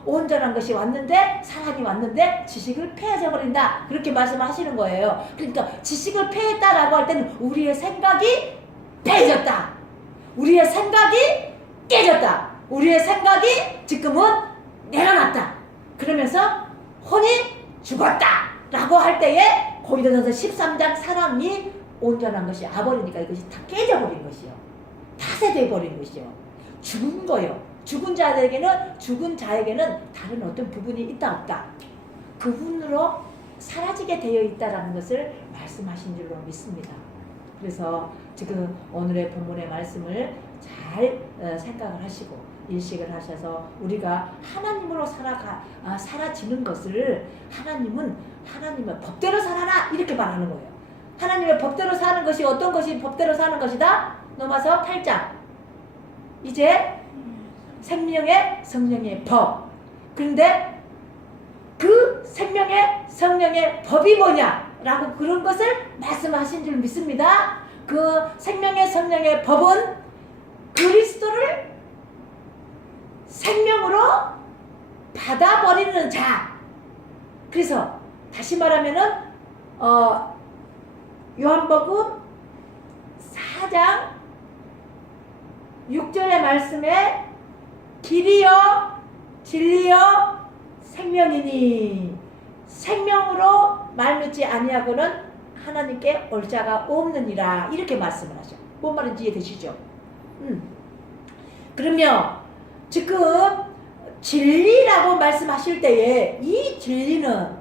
온전한 것이 왔는데 사랑이 왔는데 지식을 폐해져 버린다 그렇게 말씀하시는 거예요. 그러니까 지식을 폐했다라고 할 때는 우리의 생각이 폐해졌다, 우리의 생각이 깨졌다, 우리의 생각이 지금은 내려놨다 그러면서 혼이 죽었다 라고 할 때에 고린도전서 13장 사랑이 온전한 것이 와버리니까 이것이 다 깨져버린 것이요, 타세돼 버린 것이요, 죽은 거요. 죽은 자에게는 다른 어떤 부분이 있다 없다 그분으로 사라지게 되어 있다라는 것을 말씀하신 줄로 믿습니다. 그래서 지금 오늘의 본문의 말씀을 잘 생각을 하시고 인식을 하셔서 우리가 하나님으로 살아지는 것을 하나님의 법대로 살아라 이렇게 말하는 거예요. 하나님의 법대로 사는 것이 어떤 것이 법대로 사는 것이다? 넘어서 8장 이제 생명의 성령의 법. 그런데 그 생명의 성령의 법이 뭐냐라고 그런 것을 말씀하신 줄 믿습니다. 그 생명의 성령의 법은 그리스도를 생명으로 받아버리는 자. 그래서 다시 말하면은 요한복음 4장 6절의 말씀에 길이요 진리요 생명이니 생명으로 말미지 아니하고는 하나님께 올 자가 없느니라 이렇게 말씀을 하죠. 뭔 말인지 이해되시죠? 그러면 지금 진리라고 말씀하실 때에 이 진리는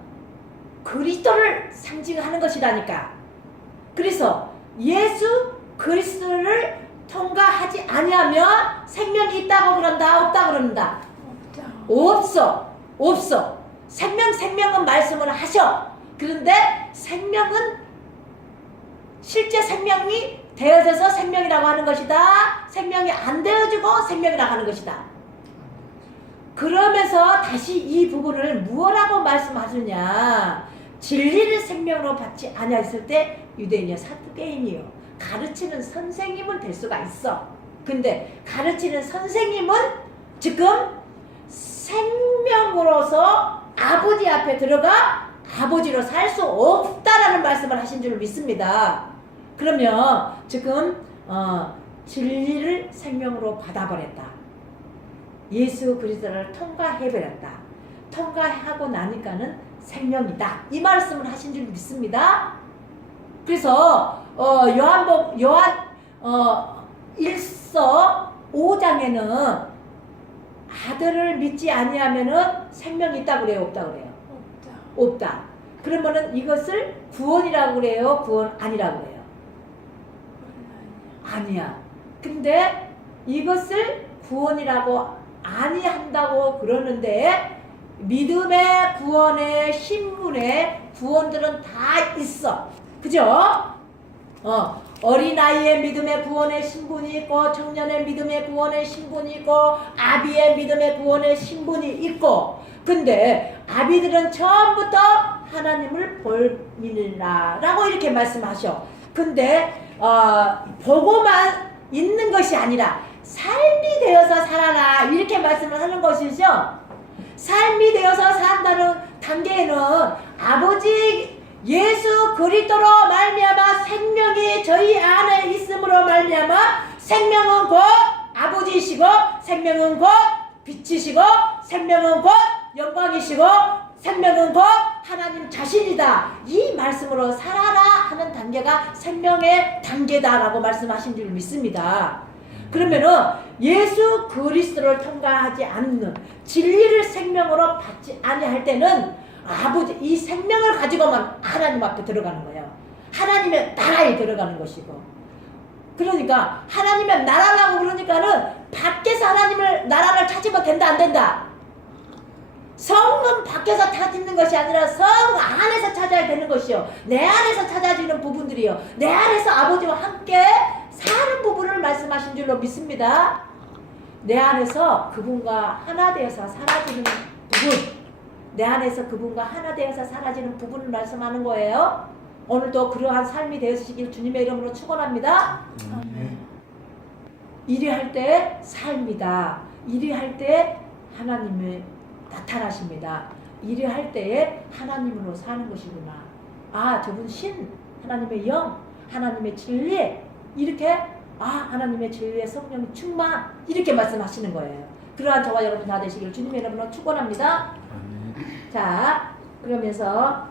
그리스도를 상징하는 것이라니까. 그래서 예수 그리스도를 통과하지 아니하면 생명이 있다고 그런다 없다 그런다? 없어. 생명은 말씀을 하셔. 그런데 생명은 실제 생명이 되어져서 생명이라고 하는 것이다, 생명이 안 되어지고 생명이라고 하는 것이다. 그러면서 다시 이 부분을 무엇라고 말씀하느냐, 진리를 생명으로 받지 아니하였을 때 유대인이요 사두개인이요 가르치는 선생님은 될 수가 있어. 근데 가르치는 선생님은 지금 생명으로서 아버지 앞에 들어가 아버지로 살 수 없다라는 말씀을 하신 줄 믿습니다. 그러면 지금 진리를 생명으로 받아버렸다, 예수 그리스도를 통과해버렸다, 통과하고 나니까는 생명이다 이 말씀을 하신 줄 믿습니다. 그래서 요한 1서 5장에는 아들을 믿지 아니하면은 생명이 있다 그래요 없다 그래요? 없다. 그러면은 이것을 구원이라고 그래요 구원 아니라고 그래요? 아니야. 근데 이것을 구원이라고 아니한다고 그러는데 믿음의 구원의 신분의 구원들은 다 있어. 그죠? 어린아이의 믿음의 구원의 신분이 있고, 청년의 믿음의 구원의 신분이 있고, 아비의 믿음의 구원의 신분이 있고, 근데 아비들은 처음부터 하나님을 볼미라 라고 이렇게 말씀하셔. 근데 보고만 있는 것이 아니라 삶이 되어서 살아라 이렇게 말씀을 하는 것이죠. 삶이 되어서 산다는 단계에는 아버지 예수 그리스도로 말미암아 생명이 저희 안에 있음으로 말미암아 생명은 곧 아버지이시고 생명은 곧 빛이시고 생명은 곧 영광이시고 생명은 곧 하나님 자신이다. 이 말씀으로 살아라 하는 단계가 생명의 단계다라고 말씀하신 줄 믿습니다. 그러면은 예수 그리스도를 통과하지 않는 진리를 생명으로 받지 아니할 때는 아버지 이 생명을 가지고만 하나님 앞에 들어가는 거예요. 하나님의 나라에 들어가는 것이고. 그러니까 하나님의 나라라고 그러니까는 밖에서 하나님의 나라를 찾으면 된다 안 된다? 성은 밖에 밖에서 찾는 것이 아니라 성 안에서 찾아야 되는 것이요. 내 안에서 찾아지는 부분들이요. 내 안에서 아버지와 함께 사는 부분을 말씀하신 줄로 믿습니다. 내 안에서 그분과 하나 되어서 사라지는 부분, 내 안에서 그분과 하나 되어서 사라지는 부분을 말씀하는 거예요. 오늘도 그러한 삶이 되시길 주님의 이름으로 축원합니다. 일이 할 때 삶이다. 일이 할 때 하나님이 나타나십니다. 일이 할 때에 하나님으로 사는 것이구나. 아, 저분 신, 하나님의 영, 하나님의 진리, 이렇게 하나님의 진리의 성령 충만, 이렇게 말씀하시는 거예요. 그러한 저와 여러분 다 되시길 주님의 이름으로 축원합니다. 자, 그러면서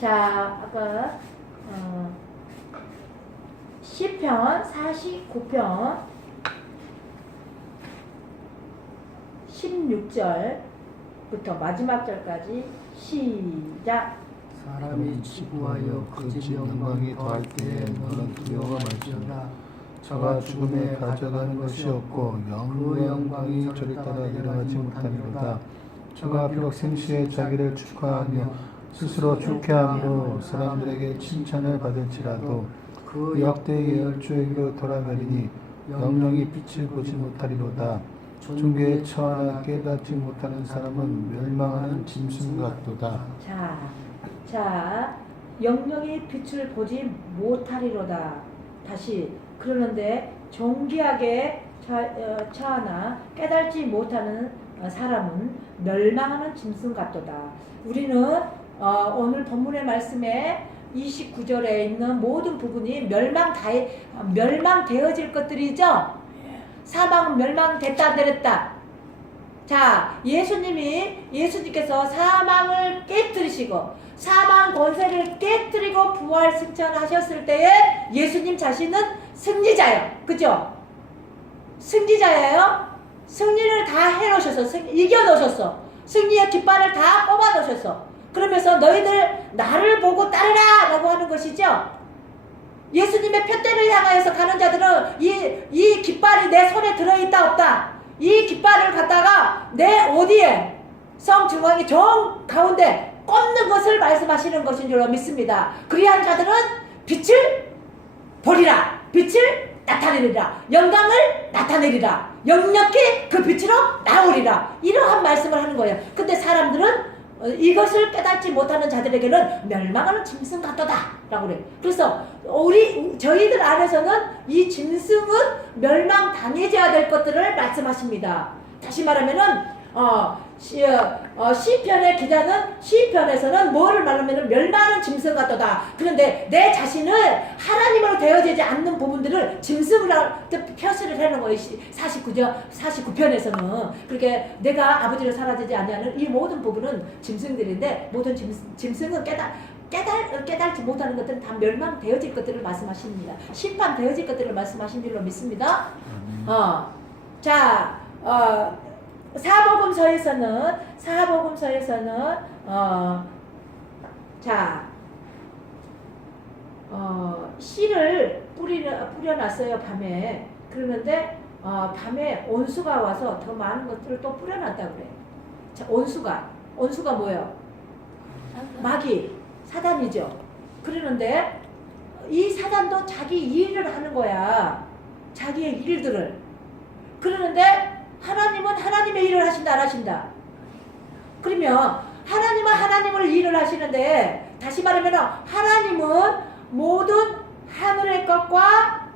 자, 아까 시편 49편 16절부터 마지막 절까지 시작. 사람이 치부하여 그 집 영광이 더할 때에 너는 두려워 말지어다. 저가 죽음에 가져가는 것이 없고 그 영광이 저를 따라 내려가지 못하리로다. 저가 비록 생시에 자기를 축하하며 스스로 좋게함으로 사람들에게 칭찬을 받을지라도 그 역대의 열조에게로 돌아가리니 영영이 빛을 보지 못하리로다. 종교에 처하나 깨닫지 못하는 사람은 멸망하는 짐승 같도다. 자, 영영이 빛을 보지 못하리로다. 다시 그러는데 종기하게 처하나 깨달지 못하는 사람은 멸망하는 짐승 같도다. 우리는 오늘 본문의 말씀에 29절에 있는 모든 부분이 멸망되어질 것들이죠. 사망은 멸망됐다 안 됐다. 자, 예수님께서 사망을 깨뜨리시고 사망 권세를 깨뜨리고 부활 승천하셨을 때에 예수님 자신은 승리자예요. 그죠? 승리자예요. 승리를 다 해놓으셨어. 이겨놓으셨어. 승리의 깃발을 다 뽑아놓으셨어. 그러면서 너희들 나를 보고 따르라 라고 하는 것이죠. 예수님의 표대를 향하여서 가는 자들은 이 깃발이 내 손에 들어있다 없다, 이 깃발을 갖다가 내 어디에 성 중앙의 정 가운데 꽂는 것을 말씀하시는 것인 줄로 믿습니다. 그리한 자들은 빛을 보리라, 빛을 나타내리라, 영광을 나타내리라, 역력히 그 빛으로 나오리라, 이러한 말씀을 하는 거예요. 근데 사람들은 이것을 깨닫지 못하는 자들에게는 멸망하는 짐승 같도다 라고 그래요. 그래서 저희들 안에서는 이 짐승은 멸망당해져야 될 것들을 말씀하십니다. 다시 말하면은 시편의 기자는 시편에서는 뭐를 말하면 멸망하는 짐승 같도다. 그런데 내 자신을 하나님으로 되어지지 않는 부분들을 짐승으로 표시를 해놓은 거예요. 49편에서는. 그렇게 내가 아버지를 사라지지 않냐는 이 모든 부분은 짐승들인데, 모든 짐승은 깨달지 못하는 것들은 다 멸망되어질 것들을 말씀하십니다. 심판되어질 것들을 말씀하신 줄로 믿습니다. 사복음서에서는 씨를 뿌려놨어요, 밤에. 그러는데 밤에 온수가 와서 더 많은 것들을 또 뿌려놨다고 그래요. 자, 온수가 뭐예요? 마귀, 사단이죠. 그러는데 이 사단도 자기 일을 하는 거야. 자기의 일들을. 그러는데 하나님은 하나님의 일을 하신다 안 하신다? 그러면 하나님은 하나님을 일을 하시는데, 다시 말하면 하나님은 모든 하늘의 것과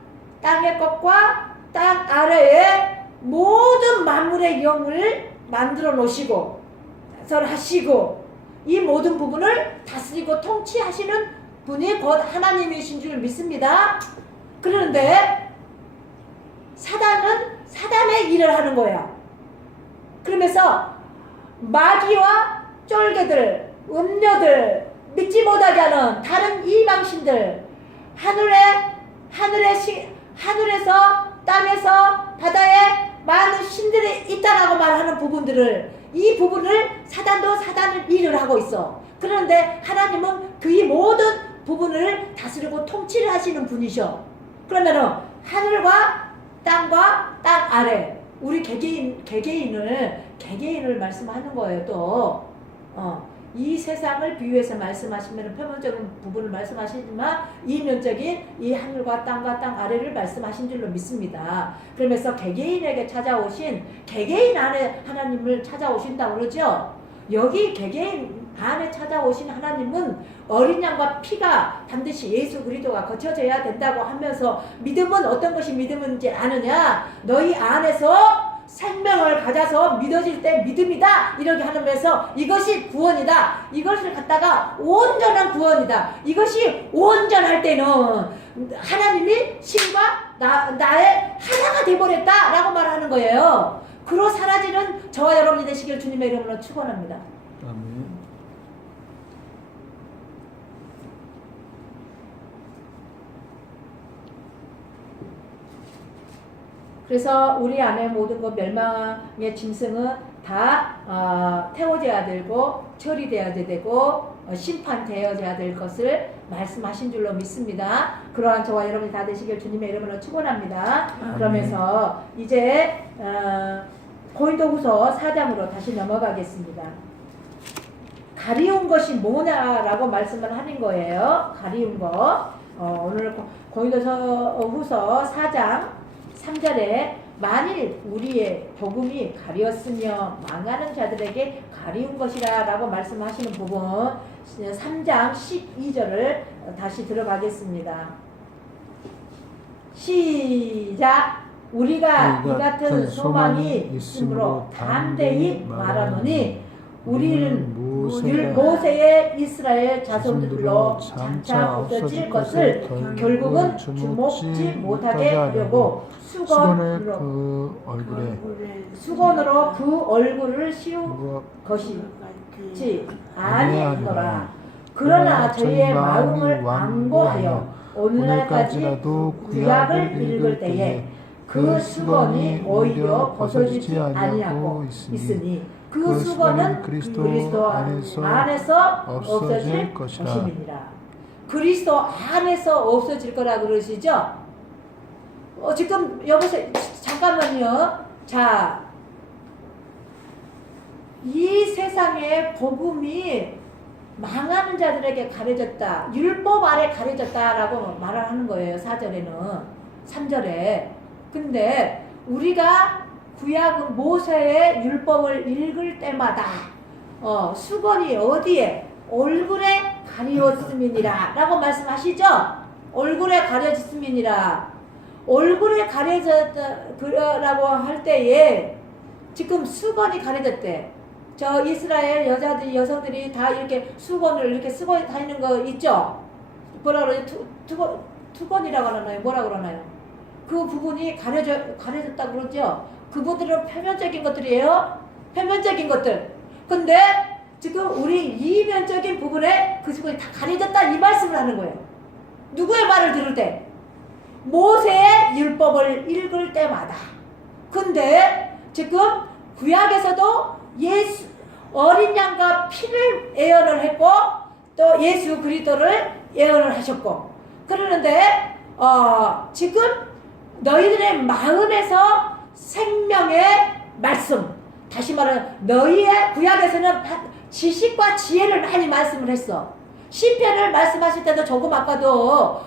땅의 것과 땅 아래의 모든 만물의 영을 만들어 놓으시고 하시고 이 모든 부분을 다스리고 통치하시는 분이 곧 하나님이신 줄 믿습니다. 그런데 사단은 사단의 일을 하는 거야. 그러면서 마귀와 쫄개들, 음녀들, 믿지 못하게 하는 다른 이방신들, 하늘에서 땅에서 바다에 많은 신들이 있다라고 말하는 부분들을, 이 부분을 사단도 사단을 일을 하고 있어. 그런데 하나님은 그의 모든 부분을 다스리고 통치를 하시는 분이셔. 그러면은 하늘과 땅과 땅 아래 우리 개개인을 말씀하는 거예요. 또 이 세상을 비유해서 말씀하시면 표면적인 부분을 말씀하시지만 이면적인 이 하늘과 땅과 땅 아래를 말씀하신 줄로 믿습니다. 그러면서 개개인에게 찾아오신 개개인 안에 하나님을 찾아오신다고 그러죠. 여기 개개인 안에 찾아오신 하나님은 어린 양과 피가 반드시 예수 그리스도가 거쳐져야 된다고 하면서 믿음은 어떤 것이 믿음인지 아느냐? 너희 안에서 생명을 가져서 믿어질 때 믿음이다 이렇게 하면서 이것이 구원이다. 이것을 갖다가 온전한 구원이다. 이것이 온전할 때는 하나님이 신과 나의 하나가 되어버렸다 라고 말하는 거예요. 그로 사라지는 저와 여러분이 되시길 주님의 이름으로 축원합니다. 아멘. 그래서 우리 안에 모든 것 멸망의 짐승은 다 태워져야 되고 처리되어야 되고 심판되어져야 될 것을 말씀하신 줄로 믿습니다. 그러한 저와 여러분이 다 되시길 주님의 이름으로 축원합니다. 그러면서 이제 고린도후서 4장으로 다시 넘어가겠습니다. 가리운 것이 뭐냐라고 말씀을 하는 거예요. 가리운 거. 오늘 고린도후서 4장 3절에 만일 우리의 복음이 가리었으며 망하는 자들에게 가리운 것이라 라고 말씀하시는 부분 3장 12절을 다시 들어가겠습니다. 시작. 우리가 이 같은 소망이 있으므로 담대히 말하노니 우리는 모세의 이스라엘 자손들로 장차 없어질 것을 결국은 주목지 못하게 하려고 수건으로 그 얼굴을 씌운 것이지 아니하노라. 그러나 저희의 마음을 완고하여 오늘날까지도 구약을 읽을 때에 그 수건이 오히려 벗어지지 아니하고 있으니 그 수건은 그리스도 안에서 없어질 것임이니라. 그리스도 안에서 없어질 거라 그러시죠? 지금 여기서 잠깐만요. 자, 이 세상의 복음이 망하는 자들에게 가려졌다. 율법 아래 가려졌다라고 말을 하는 거예요. 4절에는. 3절에. 근데 우리가 구약은 모세의 율법을 읽을 때마다 수건이 어디에? 얼굴에 가려졌음이니라 라고 말씀하시죠? 얼굴에 가려졌음이니라. 얼굴에 가려졌다라고 할 때에 지금 수건이 가려졌대. 저 이스라엘 여성들이 다 이렇게 수건을 이렇게 쓰고 다니는 거 있죠? 뭐라 그러죠? 투건이라고 하나요? 뭐라 그러나요? 그 부분이 가려졌다 그러죠? 그분들은 표면적인 것들이에요. 표면적인 것들. 근데 지금 우리 이면적인 부분에 그 수건이 다 가려졌다 이 말씀을 하는 거예요. 누구의 말을 들을 때? 모세의 율법을 읽을 때마다. 근데 지금 구약에서도 예수 어린 양과 피를 예언을 했고 또 예수 그리스도를 예언을 하셨고 그러는데 지금 너희들의 마음에서 생명의 말씀, 다시 말하면 너희의 구약에서는 지식과 지혜를 많이 말씀을 했어. 시편을 말씀하실 때도 조금 아까도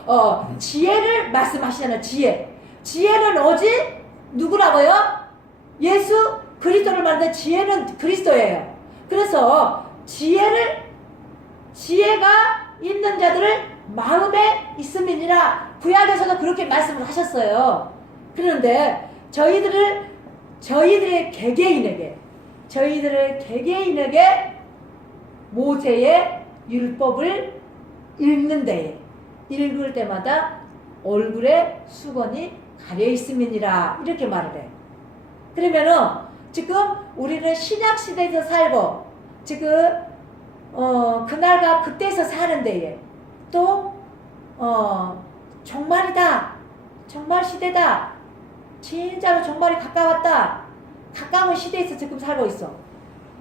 지혜를 말씀하시잖아요. 지혜는 오직 누구라고요? 예수 그리스도를 만든 지혜는 그리스도예요. 그래서 지혜가 있는 자들을 마음에 있음이니라 구약에서도 그렇게 말씀을 하셨어요. 그런데 저희들의 개개인에게 모세의 율법을 읽을 때마다 얼굴에 수건이 가려 있음이니라 이렇게 말을 해. 그러면은 지금 우리는 신약 시대에서 살고 지금 그날과 그때에서 사는 데에 또 종말이다, 종말 시대다, 진짜로 종말이 가까웠다, 가까운 시대에서 지금 살고 있어.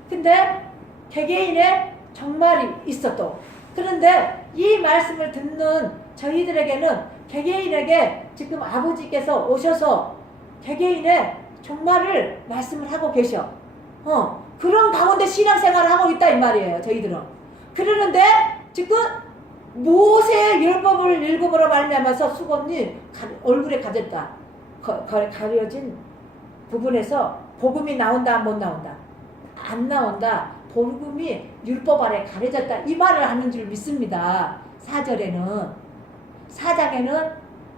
근데 개개인의 정말이 있어 또. 그런데 이 말씀을 듣는 저희들에게는 개개인에게 지금 아버지께서 오셔서 개개인의 종말을 말씀을 하고 계셔. 그런 가운데 신앙생활을 하고 있다 이 말이에요. 저희들은. 그러는데 지금 모세의 율법을 읽음으로 말미암아서 수건이 얼굴에 가졌다. 가려진 부분에서 복음이 나온다 못 나온다? 안 나온다. 복음이 율법 아래 가려졌다. 이 말을 하는 줄 믿습니다. 4절에는 4장에는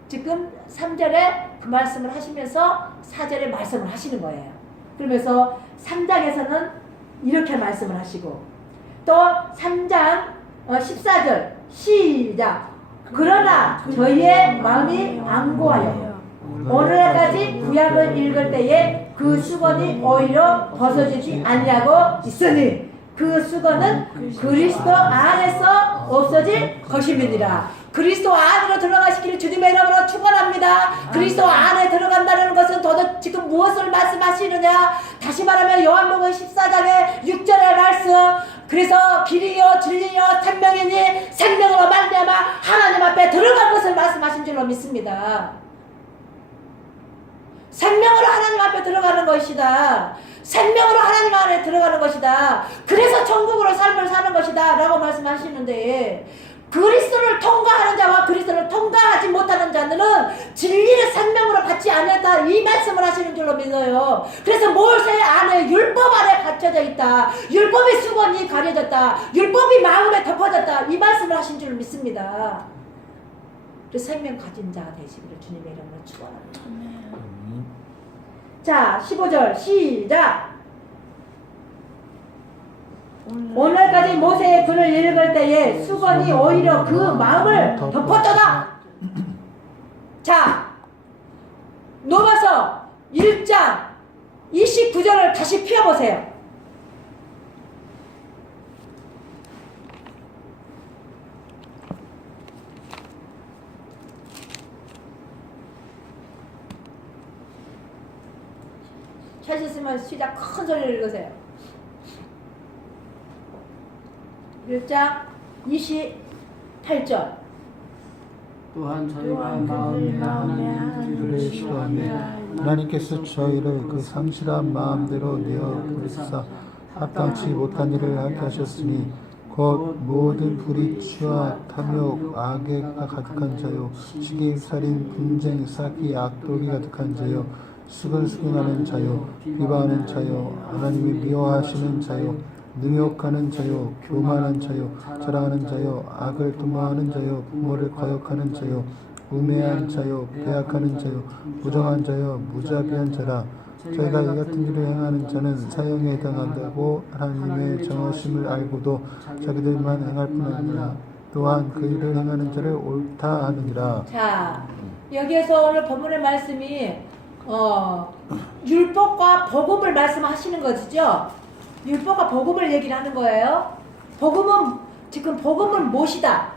지금 3절에 그 말씀을 하시면서 4절에 말씀을 하시는 거예요. 그러면서 3장에서는 이렇게 말씀을 하시고 또 3장 14절 시작. 그러나 저희의 마음이 완고하여 오늘까지 구약을 읽을 때에 그 수건이 오히려 벗어지지 아니하고 있으니 그 수건은 그리스도 안에서 없어질 것임이니라. 그리스도 안으로 들어가시기를 주님의 이름으로 축원합니다. 그리스도 안에 들어간다는 것은 더더 지금 무엇을 말씀하시느냐? 다시 말하면 요한복음 14장의 6절의 말씀. 그래서 길이요 진리요 생명이니 생명으로 말미암아 하나님 앞에 들어갈 것을 말씀하신 줄로 믿습니다. 생명으로 하나님 앞에 들어가는 것이다. 생명으로 하나님 안에 들어가는 것이다. 그래서 천국으로 삶을 사는 것이다 라고 말씀하시는데 그리스도를 통과하는 자와 그리스도를 통과하지 못하는 자들은 진리를 생명으로 받지 않았다 이 말씀을 하시는 줄로 믿어요. 그래서 모세 안에 율법 안에 갇혀져 있다. 율법의 수건이 가려졌다. 율법이 마음에 덮어졌다 이 말씀을 하신 줄 믿습니다. 그래서 생명 가진 자가 되시기를 주님의 이름으로 축원합니다. 자 15절 시작. 오늘까지 모세의 글을 읽을 때에 수건이 오히려 그 마음을 덮었도다. 자 넘어서 1장 29절을 다시 펴보세요. 찾으시면 시작 큰 소리를 읽으세요. 1장 28절. 또한 저희가 마음에 하나님을 싫어하며 하나님께서 저희를 그 상실한 마음대로 내어 그리사 합당치 못한 일을 하게 하셨으니 곧 모든 불의치와 탐욕 악의가 가득한 자요 시기 살인 분쟁 사기 악독이 가득한 자요 수근수근하는 자요 비방하는 자요 하나님이 미워하시는 자요 능욕하는 자요 교만한 자요 자랑하는 자요 악을 도모하는 자요 부모를 거역하는 자요 우매한 자요 배약하는 자요 부정한 자요 무자비한 자라. 저희가 이 같은 일을 행하는 자는 사형에 해당한다고 하나님의 정하심을 알고도 자기들만 행할 뿐 아니라 또한 그 일을 행하는 자를 옳다 하느니라. 자 여기에서 오늘 본문의 말씀이 율법과 복음을 말씀하시는 것이죠. 율법과 복음을 얘기를 하는 거예요. 복음은 지금 복음은 무엇이다?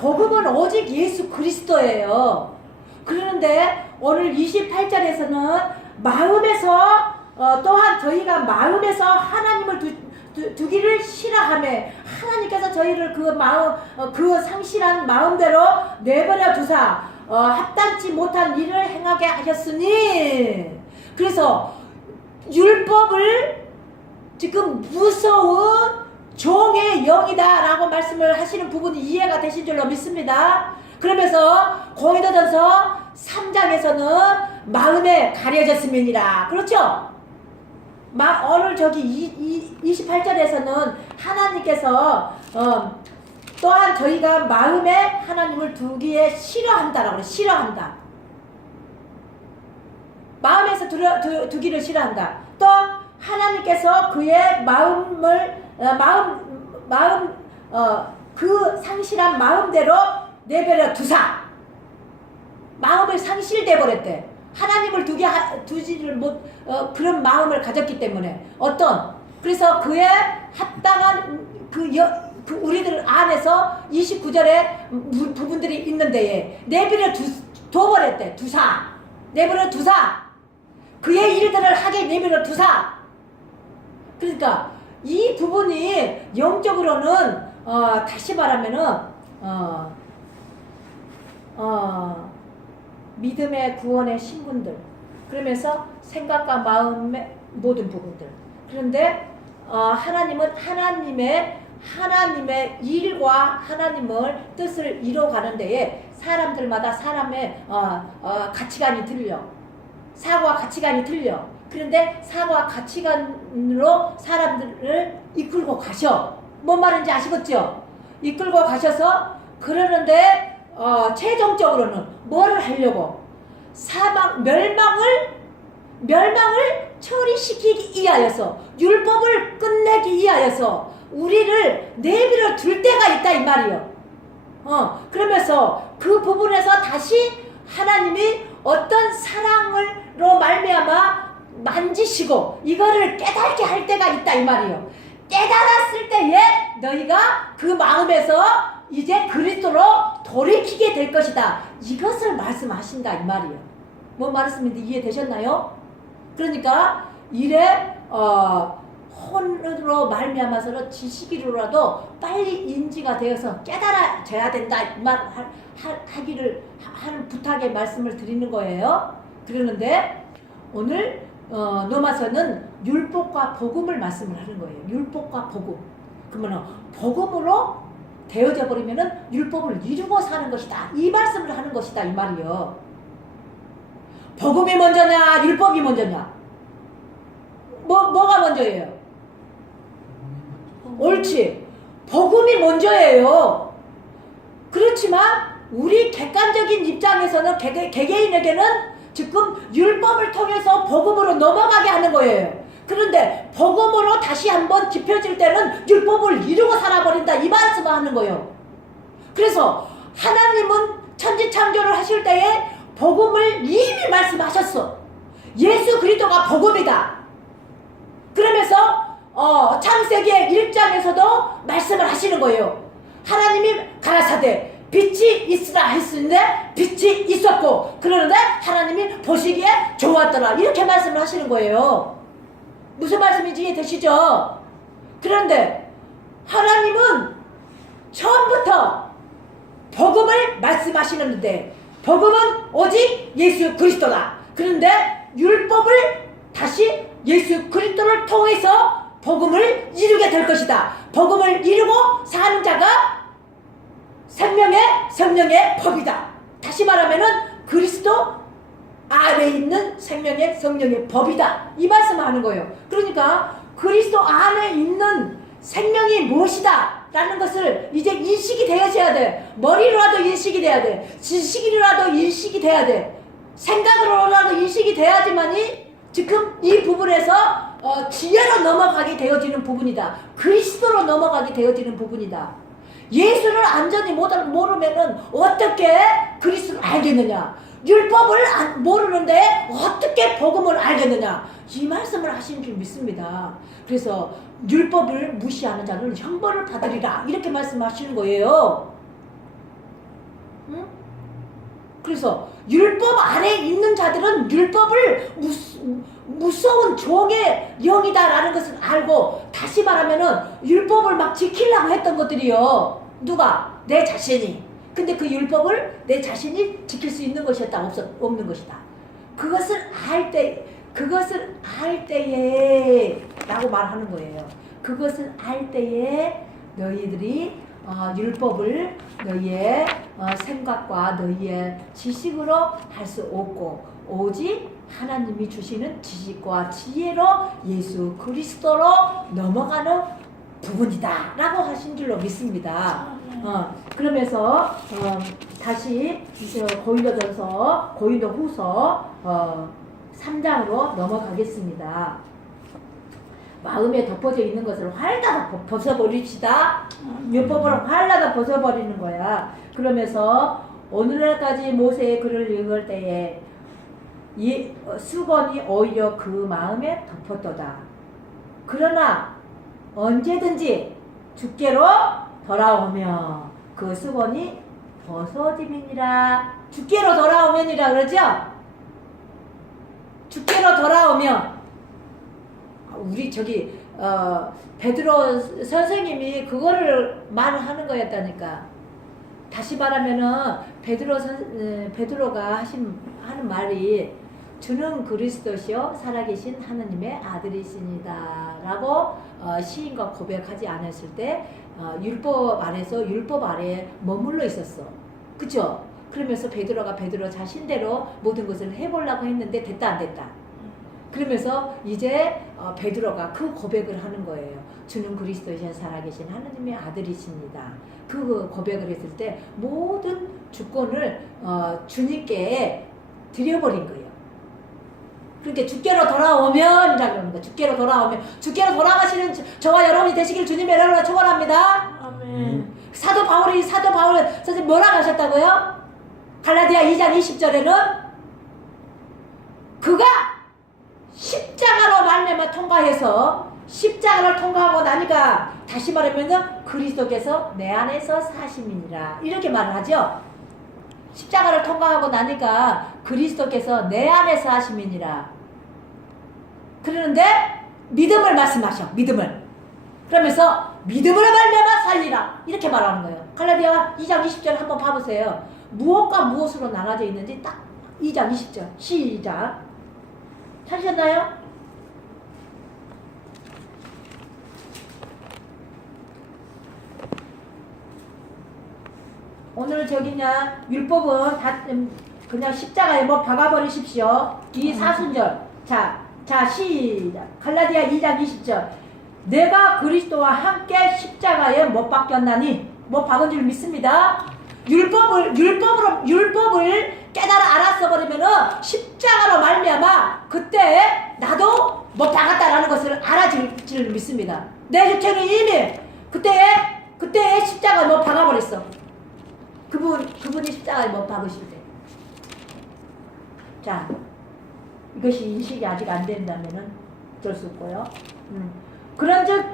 복음은 오직 예수 그리스도예요. 그런데 오늘 28절에서는 마음에서 또한 저희가 마음에서 하나님을 두기를 싫어하며 하나님께서 저희를 그 마음 그 상실한 마음대로 내버려 두사 합당치 못한 일을 행하게 하셨으니 그래서 율법을 지금 무서운 종의 영이다 라고 말씀을 하시는 부분이 이해가 되신 줄로 믿습니다. 그러면서 고린도전서 3장에서는 마음에 가려졌음이니라. 그렇죠? 오늘 저기 28절에서는 하나님께서 또한 저희가 마음에 하나님을 두기에 싫어한다라고 그래. 싫어한다. 마음에서 두기를 싫어한다. 또 하나님께서 그의 그 상실한 마음대로 내버려 두사. 마음을 상실돼 버렸대. 하나님을 두지를 못 그런 마음을 가졌기 때문에 그래서 그의 합당한 우리들 안에서 29절에 부분들이 있는데 내버려 둬버렸대. 두사. 내버려 두사. 그의 일들을 하게 내버려 두사. 그러니까 이 부분이 영적으로는 다시 말하면은 믿음의 구원의 신분들, 그러면서 생각과 마음의 모든 부분들. 그런데 하나님은 하나님의 일과 하나님을 뜻을 이뤄가는 데에 사람들마다 사람의 가치관이 틀려. 사고와 가치관이 틀려. 그런데 사고와 가치관으로 사람들을 이끌고 가셔. 뭔 말인지 아시겠죠? 이끌고 가셔서 그러는데 최종적으로는 뭐를 하려고? 멸망을 처리시키기 위하여서, 율법을 끝내기 위하여서 우리를 내버려 둘 때가 있다 이 말이요. 그러면서 그 부분에서 다시 하나님이 어떤 사랑으로 말미암아 만지시고 이거를 깨닫게 할 때가 있다 이 말이요. 깨달았을 때에 너희가 그 마음에서 이제 그리스도로 돌이키게 될 것이다. 이것을 말씀하신다 이 말이요. 뭐 말씀인지 이해되셨나요? 그러니까 이래 혼으로 말미암아서 지식이로라도 빨리 인지가 되어서 깨달아져야 된다 이 말 하기를 하는 부탁의 말씀을 드리는 거예요. 그러는데 오늘 로마서는 율법과 복음을 말씀을 하는 거예요. 율법과 복음. 그러면 복음으로 되어져 버리면은 율법을 이루고 사는 것이다. 이 말씀을 하는 것이다 이 말이요. 복음이 먼저냐, 율법이 먼저냐? 뭐가 먼저예요? 옳지. 복음이 먼저예요. 그렇지만 우리 객관적인 입장에서는 개개인에게는 지금 율법을 통해서 복음으로 넘어가게 하는 거예요. 그런데 복음으로 다시 한번 짚혀질 때는 율법을 이루고 살아버린다 이 말씀을 하는 거예요. 그래서 하나님은 천지창조를 하실 때에 복음을 이미 말씀하셨어. 예수 그리스도가 복음이다. 그러면서 창세기 1장에서도 말씀을 하시는 거예요. 하나님이 가라사대 빛이 있으라 했는데 빛이 있었고, 그러는데 하나님이 보시기에 좋았더라 이렇게 말씀을 하시는 거예요. 무슨 말씀인지 이해되시죠? 그런데 하나님은 처음부터 복음을 말씀하시는데 복음은 오직 예수 그리스도다. 그런데 율법을 다시 예수 그리스도를 통해서 복음을 이루게 될 것이다. 복음을 이루고 사는 자가 생명의 법이다. 다시 말하면은 그리스도 안에 있는 생명의 성령의 법이다. 이 말씀을 하는 거예요. 그러니까 그리스도 안에 있는 생명이 무엇이다 라는 것을 이제 인식이 되어져야 돼. 머리로라도 인식이 돼야 돼. 지식이라도 인식이 돼야 돼. 생각으로라도 인식이 돼야지만이 지금 이 부분에서 지혜로 넘어가게 되어지는 부분이다. 그리스도로 넘어가게 되어지는 부분이다. 예수를 완전히 모르면은 어떻게 그리스도를 알겠느냐? 율법을 모르는데 어떻게 복음을 알겠느냐? 이 말씀을 하시는 줄 믿습니다. 그래서 율법을 무시하는 자는 형벌을 받으리라 이렇게 말씀하시는 거예요. 응? 그래서 율법 안에 있는 자들은 율법을 무서운 종의 영이다라는 것을 알고, 다시 말하면은 율법을 막 지키려고 했던 것들이요. 누가? 내 자신이. 근데 그 율법을 내 자신이 지킬 수 있는 것이었다, 없는 것이다. 그것을 알 때에 라고 말하는 거예요. 그것을 알 때에 너희들이 율법을 너희의 생각과 너희의 지식으로 할 수 없고 오직 하나님이 주시는 지식과 지혜로 예수 그리스도로 넘어가는 부분이다 라고 하신 줄로 믿습니다. 그러면서 다시 고린도 후서 3장으로 넘어가겠습니다. 마음에 덮어져 있는 것을 활다가 벗어버립시다. 율법을 활다가 벗어버리는 거야. 그러면서 오늘날까지 모세의 글을 읽을 때에 이 수건이 오히려 그 마음에 덮었도다. 그러나 언제든지 주께로 돌아오며 그 수건이 벗어짐이니라. 주께로 돌아오면이라 그러죠? 주께로 돌아오면 우리 저기 베드로 선생님이 그거를 말하는 거였다니까. 다시 말하면은 베드로가 하는 말이 주는 그리스도시요 살아계신 하느님의 아들이시니다라고 시인과 고백하지 않았을 때 율법 아래서 율법 아래에 머물러 있었어. 그쵸? 그러면서 베드로 자신대로 모든 것을 해보려고 했는데 됐다 안 됐다. 그러면서 이제 베드로가 그 고백을 하는 거예요. 주는 그리스도시여 살아계신 하느님의 아들이십니다. 그 고백을 했을 때 모든 주권을 주님께 드려버린 거예요. 그러니까 주께로 돌아오면 이라고 하는 거예요. 주께로 돌아오면 주께로 돌아가시는 저와 여러분이 되시길 주님의 이름으로 축원합니다. 아멘. 사도 바울 선생님 뭐라고 하셨다고요? 갈라디아 2장 20절에는 그가 십자가로 말미암아 통과해서 십자가를 통과하고 나니까 다시 말하면 그리스도께서 내 안에서 사심이니라 이렇게 말을 하죠. 십자가를 통과하고 나니까 그리스도께서 내 안에서 하심이니라. 그러는데 믿음을 말씀하셔. 믿음을. 그러면서 믿음으로 말미암아 살리라 이렇게 말하는 거예요. 갈라디아 2장 20절 한번 봐보세요. 무엇과 무엇으로 나눠져 있는지 딱 2장 20절 시작. 찾으셨나요? 오늘 저기냐 율법은 다 그냥 십자가에 뭐 박아버리십시오. 이 사순절. 자 시작. 갈라디아 2장 20절. 내가 그리스도와 함께 십자가에 못 박혔나니 못 박은 줄 믿습니다. 율법을 깨달아 알았어 버리면은 십자가로 말미암아 그때 나도 못 박았다라는 것을 알아질 줄 믿습니다. 내 주체는 이미 그때 십자가에 못 박아버렸어. 그분이 십자가에 못 박으실 때. 자, 이것이 인식이 아직 안 된다면은 어쩔 수 없고요. 그런즉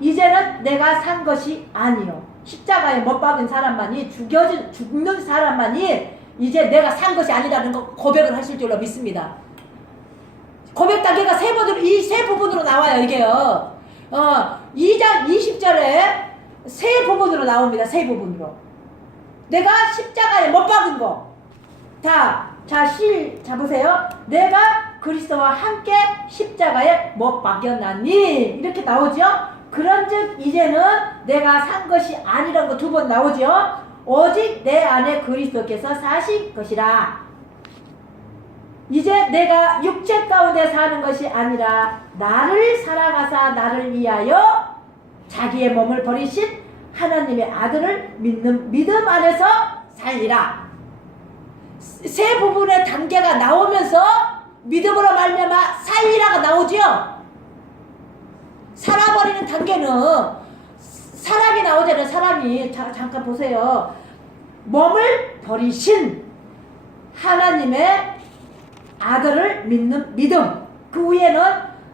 이제는 내가 산 것이 아니요. 십자가에 못 박은 사람만이 죽는 사람만이 이제 내가 산 것이 아니라는 거 고백을 하실 줄로 믿습니다. 고백 단계가 이 세 부분으로 나와요. 이게요. 2장 20절에 세 부분으로 나옵니다. 세 부분으로. 내가 십자가에 못 박은 거. 자 보세요. 내가 그리스도와 함께 십자가에 못 박였나니 이렇게 나오죠. 그런즉 이제는 내가 산 것이 아니라는 거 두 번 나오죠. 오직 내 안에 그리스도께서 사신 것이라. 이제 내가 육체 가운데 사는 것이 아니라 나를 사랑하사 나를 위하여 자기의 몸을 버리신 하나님의 아들을 믿는 믿음 안에서 살리라. 세 부분의 단계가 나오면서 믿음으로 말미암아 살리라가 나오죠. 살아버리는 단계는 사람이 나오잖아요. 사람이 잠깐 보세요. 몸을 버리신 하나님의 아들을 믿는 믿음. 그 위에는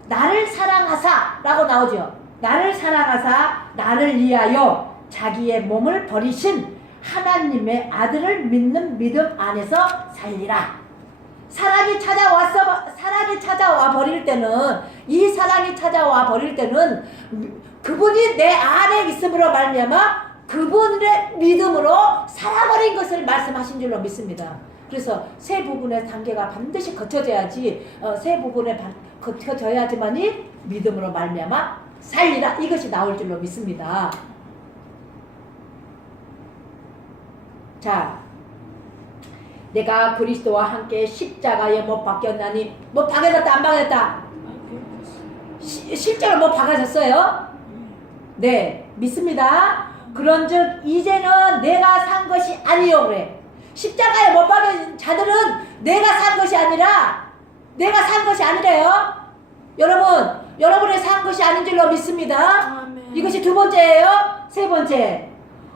나를 사랑하사 라고 나오죠. 나를 사랑하사 나를 위하여 자기의 몸을 버리신 하나님의 아들을 믿는 믿음 안에서 살리라. 사랑이 찾아와 버릴 때는 이 사랑이 찾아와 버릴 때는 그분이 내 안에 있음으로 말미암아 그분의 믿음으로 살아버린 것을 말씀하신 줄로 믿습니다. 그래서 세 부분의 단계가 반드시 거쳐져야지 세 부분에 거쳐져야지만이 믿음으로 말미암아 살리라 이것이 나올 줄로 믿습니다. 자, 내가 그리스도와 함께 십자가에 못 박혔나니 못 박여졌다 안 박여졌다? 실제로 못 박아졌어요? 네, 믿습니다. 그런즉 이제는 내가 산 것이 아니요 그래. 십자가에 못 박힌 자들은 내가 산 것이 아니라 내가 산 것이 아니래요. 여러분의 산 것이 아닌 줄로 믿습니다. 아멘. 이것이 두 번째예요. 세 번째,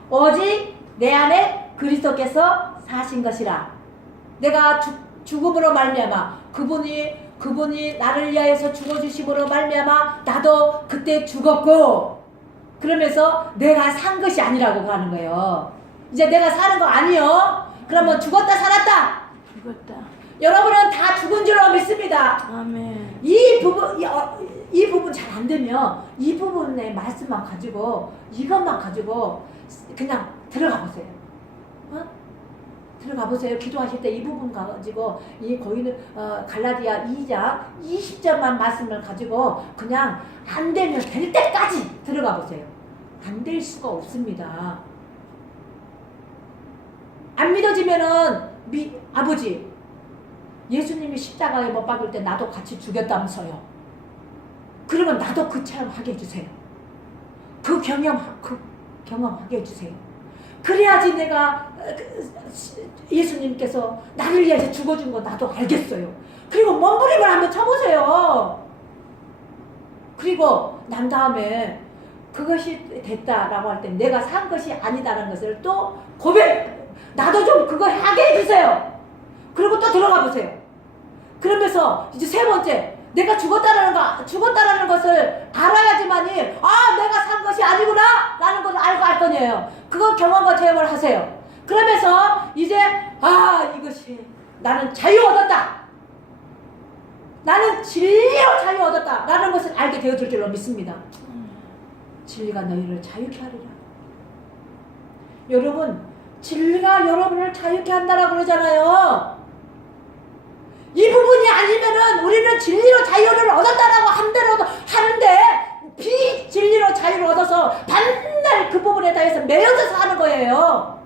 오직 내 안에 그리스도께서 사신 것이라. 내가 죽음으로 말미암아 그분이 나를 위하여서 죽어주심으로 말미암아 나도 그때 죽었고 그러면서 내가 산 것이 아니라고 하는 거예요. 이제 내가 사는 거 아니요. 그러면 죽었다 살았다. 죽었다. 여러분은 다 죽은 줄로 믿습니다. 아멘. 이 이 부분 잘 안 되면 이 부분의 말씀만 가지고 이것만 가지고 그냥 들어가 보세요. 어? 들어가 보세요. 기도하실 때 이 부분 가지고 이 거기는 갈라디아 2장 20절만 말씀을 가지고 그냥 안 되면 될 때까지 들어가 보세요. 안 될 수가 없습니다. 안 믿어지면은 아버지 예수님이 십자가에 못 박을 때 나도 같이 죽였다면서요. 그러면 나도 그처럼 하게 해주세요. 그 경험하게 해주세요. 그래야지 내가 예수님께서 나를 위해서 죽어준 거 나도 알겠어요. 그리고 몸부림을 한번 쳐보세요. 그리고 난 다음에 그것이 됐다라고 할 때 내가 산 것이 아니다라는 것을 또 나도 좀 그거 하게 해주세요. 그리고 또 들어가 보세요. 그러면서 이제 세 번째, 내가 죽었다라는 것을 알아야지만이 내가 산 것이 아니구나 라는 것을 알고 할 거예요. 그거 경험과 체험을 하세요. 그러면서 이제 이것이 나는 자유 얻었다. 나는 진리로 자유 얻었다 라는 것을 알게 되어줄 줄로 믿습니다. 진리가 너희를 자유케 하리라. 여러분, 진리가 여러분을 자유케 한다라고 그러잖아요. 이 부분이 아니면은 우리는 진리로 자유를 얻었다라고 하는데 비진리로 자유를 얻어서 반날 그 부분에 대해서 매여져서 하는 거예요.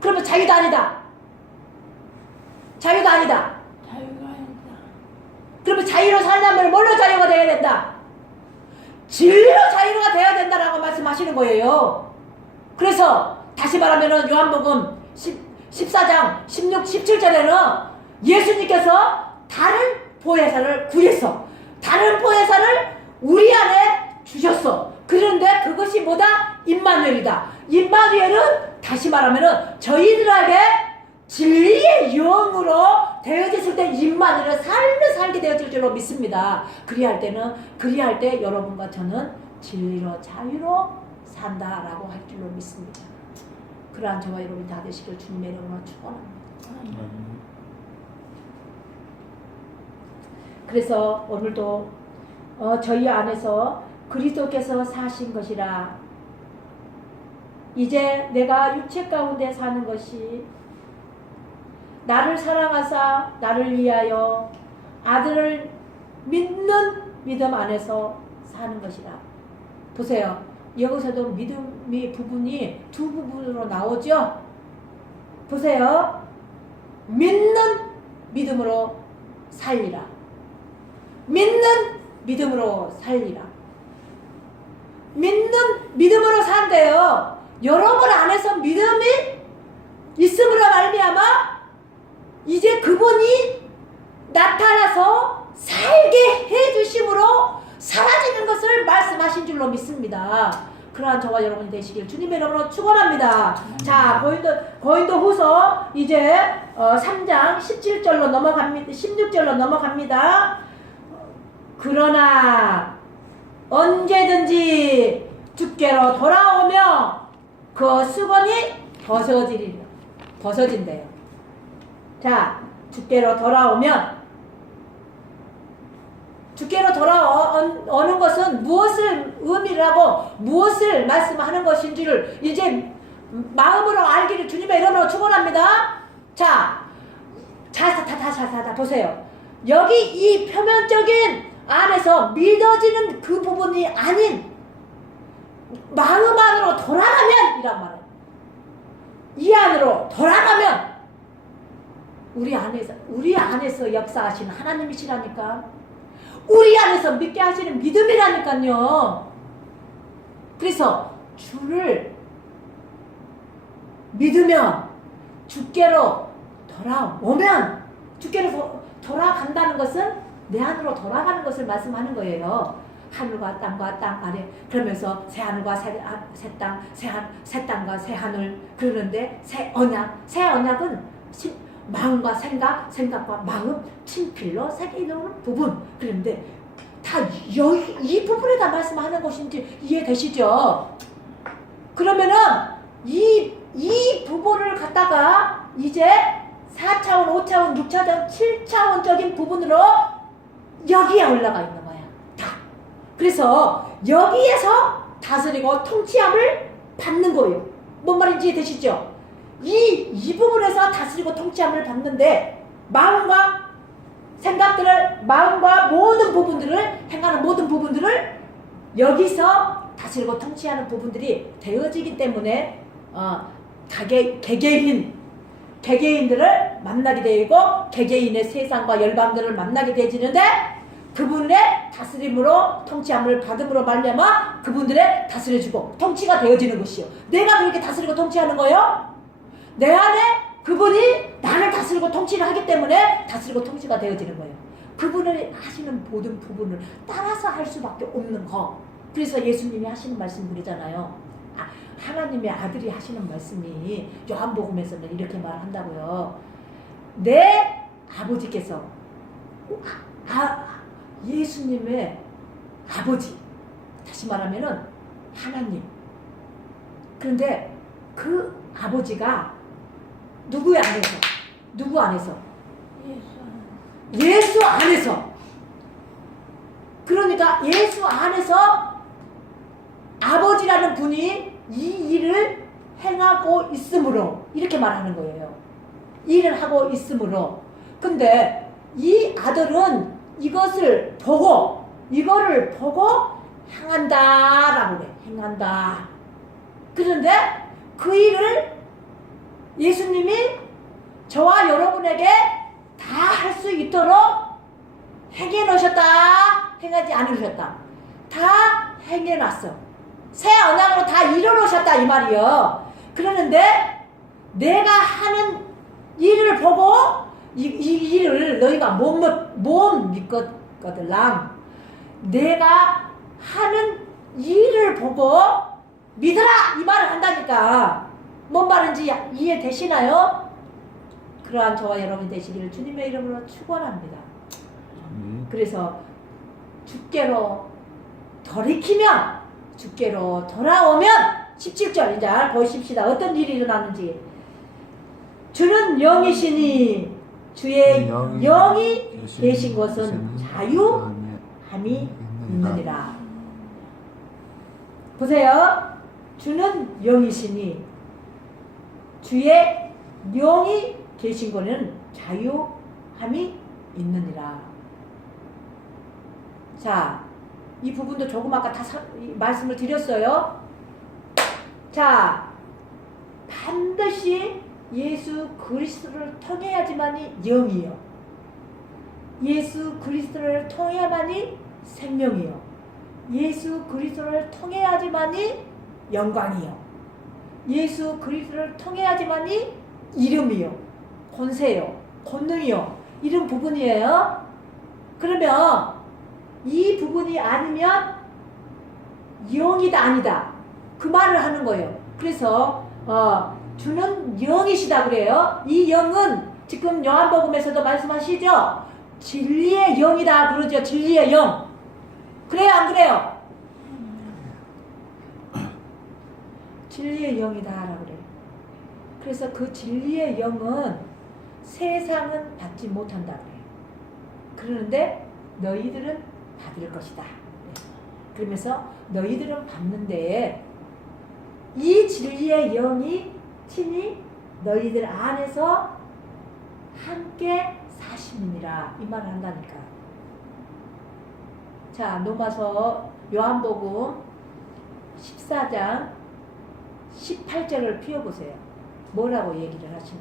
그러면 자유도 아니다. 자유가 아니다. 그러면 자유로 살려면 뭘로 자유가 되어야 된다? 진리로 자유가 되어야 된다라고 말씀하시는 거예요. 그래서 다시 말하면은 요한복음 14장 16, 17절에는 예수님께서 다른 보혜사를 구했어. 다른 보혜사를 우리 안에 주셨어. 그런데 그것이 뭐다? 임마누엘이다. 임마누엘은 다시 말하면은 저희들에게 진리의 영으로 되어졌을 때 임마누엘을 살게 되어질 줄로 믿습니다. 그리할 때 여러분과 저는 진리로 자유로 산다라고 할 줄로 믿습니다. 그러한 저와 여러분이 다 되시길 주님의 이름으로 축원합니다. 그래서 오늘도 저희 안에서 그리스도께서 사신 것이라 이제 내가 육체 가운데 사는 것이 나를 사랑하사 나를 위하여 아들을 믿는 믿음 안에서 사는 것이라. 보세요. 여기서도 믿음이 부분이 두 부분으로 나오죠. 보세요. 믿는 믿음으로 살리라. 믿는 믿음으로 살리라. 믿는 믿음으로 산대요. 여러분 안에서 믿음이 있음으로 말미암아 이제 그분이 나타나서 살게 해주심으로 사라지는 것을 말씀하신 줄로 믿습니다. 그러한 저와 여러분이 되시길 주님의 이름으로 축원합니다. 자, 고린도 후서 이제 3장 17절로 넘어갑니다. 16절로 넘어갑니다. 그러나 언제든지 주께로 돌아오며 그 수건이 벗어진대요. 자, 주께로 돌아오는 것은 무엇을 의미를 하고 무엇을 말씀하는 것인지를 이제 마음으로 알기를 주님의 이름으로 축원합니다. 자, 보세요. 여기 이 표면적인 안에서 믿어지는 그 부분이 아닌 마음 안으로 돌아가면 이란 말이에요. 이 안으로 돌아가면 우리 안에서 역사하시는 하나님이시라니까. 우리 안에서 믿게 하시는 믿음이라니까요. 그래서 주를 믿으면 주께로 돌아오면 주께로 돌아간다는 것은 내 안으로 돌아가는 것을 말씀하는 거예요. 하늘과 땅과 땅 아래 그러면서 새 하늘과 새 땅, 새 땅과 새 하늘 그러는데 새 언약은 마음과 생각과 마음 친필로 새기는 부분. 그런데 다 이 부분에다 말씀하는 것인지 이해되시죠? 그러면은 이 부분을 갖다가 이제 4차원, 5차원, 6차원, 7차원적인 부분으로 여기에 올라가 있는 거야. 다. 그래서 여기에서 다스리고 통치함을 받는 거예요. 뭔 말인지 이해되시죠? 이 부분에서 다스리고 통치함을 받는데 마음과 생각들을, 마음과 모든 부분들을, 행하는 모든 부분들을 여기서 다스리고 통치하는 부분들이 되어지기 때문에 개개인들을 만나게 되고 개개인의 세상과 열방들을 만나게 되어지는데 그분의 다스림으로 통치함을 받음으로 말미암아 그분들의 다스려주고 통치가 되어지는 것이요. 내가 그렇게 다스리고 통치하는 거요. 내 안에 그분이 나를 다스리고 통치를 하기 때문에 다스리고 통치가 되어지는 거예요. 그분을 하시는 모든 부분을 따라서 할 수밖에 없는 거. 그래서 예수님이 하시는 말씀 그러잖아요. 하나님의 아들이 하시는 말씀이 요한복음에서는 이렇게 말한다고요. 내 아버지께서 예수님의 아버지, 다시 말하면은 하나님. 그런데 그 아버지가 누구 안에서? 예수 안에서. 그러니까 예수 안에서 아버지라는 분이 이 일을 행하고 있으므로 이렇게 말하는 거예요. 일을 하고 있으므로. 근데 이 아들은 이거를 보고 행한다라고 그래. 행한다. 그런데 그 일을 예수님이 저와 여러분에게 다 할 수 있도록 행해 놓으셨다. 행하지 않으셨다. 다 행해 놨어. 새 언약으로 다 이뤄 놓으셨다 이 말이요. 그러는데 내가 하는 일을 보고 이 일을 너희가 못 믿거들랑 내가 하는 일을 보고 믿어라 이 말을 한다니까. 뭔 말인지 이해되시나요? 그러한 저와 여러분 되시기를 주님의 이름으로 축원합니다. 그래서 주께로 돌이키면 주께로 돌아오면 17절 이제 보십시다. 어떤 일이 일어나는지. 주는 영이시니 주의 영이 계신 곳은 자유함이 있느니라. 보세요. 주는 영이시니 주의 영이 계신 곳은 자유함이 있느니라. 자, 이 부분도 조금 아까 다 말씀을 드렸어요. 자, 반드시 예수 그리스도를 통해야지만이 영이요. 예수 그리스도를 통해야만이 생명이요. 예수 그리스도를 통해야지만이 영광이요. 예수 그리스도를 통해야지만이 이름이요. 권세요. 권능이요. 이런 부분이에요. 그러면 이 부분이 아니면 영이다 아니다 그 말을 하는 거예요. 그래서 주는 영이시다 그래요. 이 영은 지금 요한복음에서도 말씀하시죠. 진리의 영이다 그러죠. 진리의 영. 그래요 안 그래요? 진리의 영이다 라고 그래요. 그래서 그 진리의 영은 세상은 받지 못한다 그래요. 그러는데 너희들은 받을 것이다. 그러면서 너희들은 받는데 이 진리의 영이 친히 너희들 안에서 함께 사심이니라 이 말을 한다니까. 자, 로마서 요한복음 14장 18절을 피워보세요. 뭐라고 얘기를 하시나.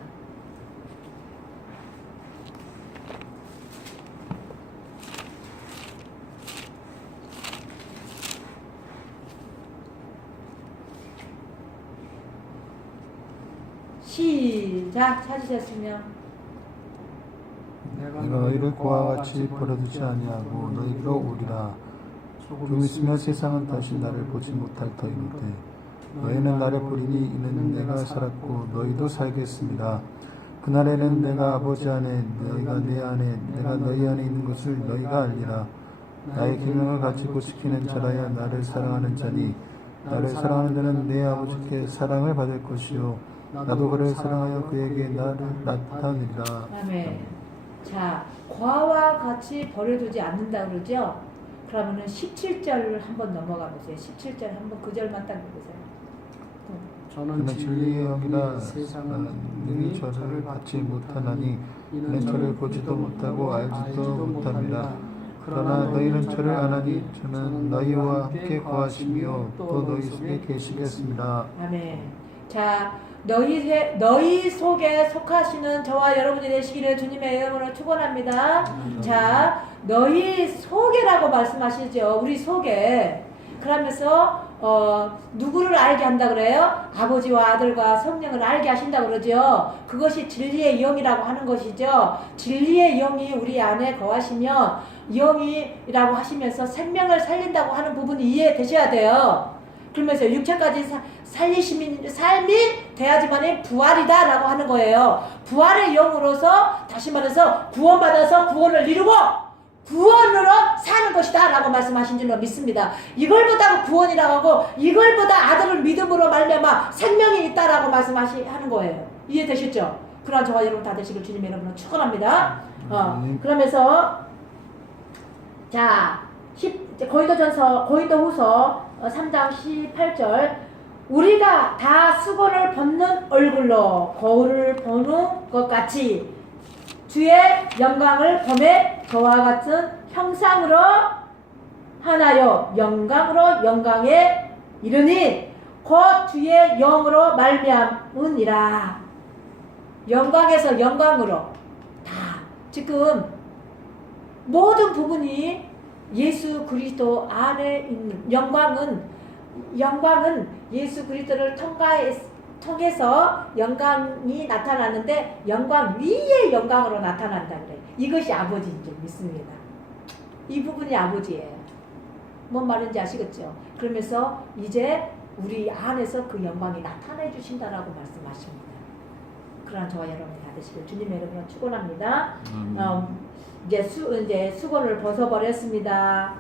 시작. 찾으셨으면 내가 너희를 그와 같이 버려두지 아니하고 너희로 오리라. 조금 있으면 세상은 다시 나를 보지 못할 터이로되 너희는 나를 보리니 이는 내가 살았고 너희도 살겠습니다. 그날에는 내가 아버지 안에 너희가 내 안에 내가 너희 안에 있는 것을 너희가 알리라. 나의 계명을 가지고 지키는 자라야 나를 사랑하는 자니 나를 사랑하는 자는 내 아버지께 사랑을 받을 것이요 나도 그를 사랑하여 그에게 나를 나타내리라. 아멘. 자, 과와 같이 버려두지 않는다 그러죠. 그러면은 17절 한번 넘어가 보세요. 17절 한번 그 절만 딱 읽으세요. 저는 그는 진리의 영이라 세상은 능히 저를 받지 못하나니 이는 저를 보지도 못하고 알지도 못합니다. 그러나 너희는 저를 아나니 저는 너희와 함께 거하시며 또 너희 속에 계시겠습니다. 아멘. 자, 너희 속에 속하시는 저와 여러분이 되시기를 주님의 이름으로 축원합니다. 자, 너희 속에라고 말씀하시죠. 우리 속에. 그러면서 누구를 알게 한다 그래요? 아버지와 아들과 성령을 알게 하신다 그러죠. 그것이 진리의 영이라고 하는 것이죠. 진리의 영이 우리 안에 거하시며 영이라고 하시면서 생명을 살린다고 하는 부분이 이해되셔야 돼요. 그러면서 육체까지 살리시는 삶이 돼야지만 부활이다 라고 하는 거예요. 부활의 영으로서 다시 말해서 구원받아서 구원을 이루고 구원으로 사는 것이다 라고 말씀하신 줄로 믿습니다. 이걸보다 구원이라고 하고 이걸보다 아들을 믿음으로 말미암아 생명이 있다라고 말씀하시는 거예요. 이해되셨죠? 그러나 저와 여러분 다 되시길 주님의 이름으로 축원합니다. 그러면서 자 고린도후서 3장 18절 우리가 다 수건을 벗는 얼굴로 거울을 보는 것 같이 주의 영광을 범해 저와 같은 형상으로 하나요 영광으로 영광에 이르니 곧 주의 영으로 말미암으니라. 영광에서 영광으로 다 지금 모든 부분이 예수 그리스도 안에 있는 영광은 예수 그리스도를 통해서 영광이 나타나는데 영광 위의 영광으로 나타난다 그래. 이것이 아버지인 줄 믿습니다. 이 부분이 아버지예요. 뭔 말인지 아시겠죠? 그러면서 이제 우리 안에서 그 영광이 나타내 주신다라고 말씀하십니다. 그러나 저와 여러분이 다 되시길 주님의 이름으로 축원합니다. 이제 수건을 벗어버렸습니다.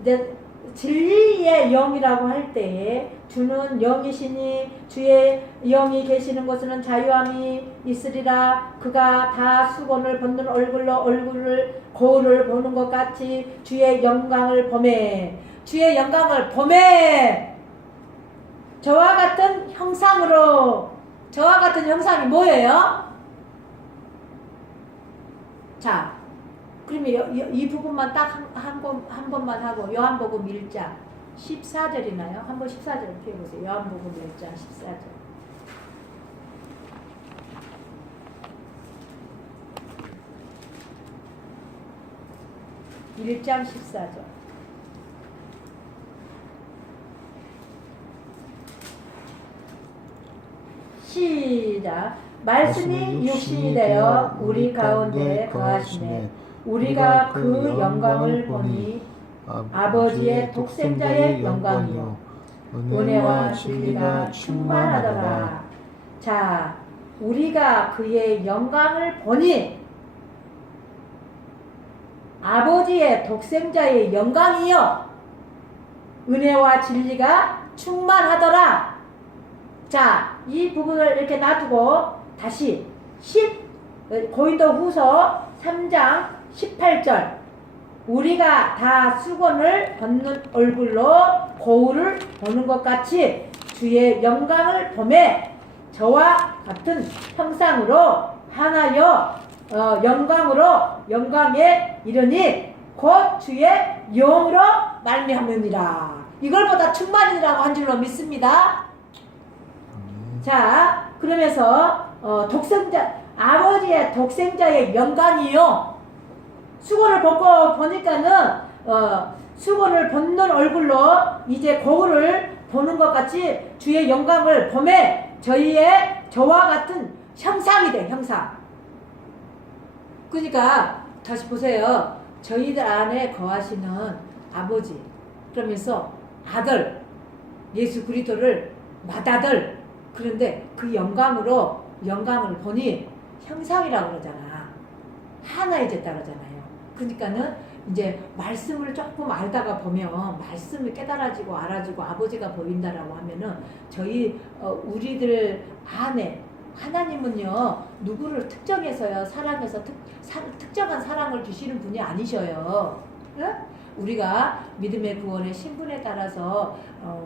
이제 진리의 영이라고 할 때에 주는 영이시니 주의 영이 계시는 곳에는 자유함이 있으리라. 그가 다 수건을 벗는 얼굴로 거울을 보는 것 같이 주의 영광을 범해 주의 영광을 범해 저와 같은 형상으로. 저와 같은 형상이 뭐예요? 자, 그러면 이 부분만 딱 한 번만 하고 요한복음 1장 14절이나요? 한번 14절 펴보세요. 요한복음 1장 14절. (1장 14절) 시작. 말씀이 육신이 되어 우리 가운데 거하시네. 우리가 그 영광을 보니 아버지의 독생자의 영광이요 은혜와 진리가 충만하더라. 자, 우리가 그의 영광을 보니 아버지의 독생자의 영광이요 은혜와 진리가 충만하더라. 자, 이 부분을 이렇게 놔두고 다시 고린도후서 3장 18절 우리가 다 수건을 벗는 얼굴로 거울을 보는 것 같이 주의 영광을 범해 저와 같은 형상으로 하나여 영광에 이르니 곧 주의 영으로 말미암으니라. 이걸보다 충만이라고 한 줄로 믿습니다. 자, 그러면서 아버지의 독생자의 영광이요. 수건을 벗고 보니까는 수건을 벗는 얼굴로 이제 거울을 보는 것 같이 주의 영광을 범해 저와 같은 형상이 돼. 형상. 그러니까 다시 보세요. 저희들 안에 거하시는 아버지, 그러면서 아들 예수 그리스도를 맏아들, 그런데 그 영광을 보니 형상이라고 그러잖아. 하나해졌다 그러잖아요. 그러니까는 이제 말씀을 조금 알다가 보면 말씀을 깨달아지고 알아지고 아버지가 보인다라고 하면은 우리들 안에 하나님은요 누구를 특정해서요 사랑해서 특정한 사랑을 주시는 분이 아니셔요. 응? 우리가 믿음의 구원의 신분에 따라서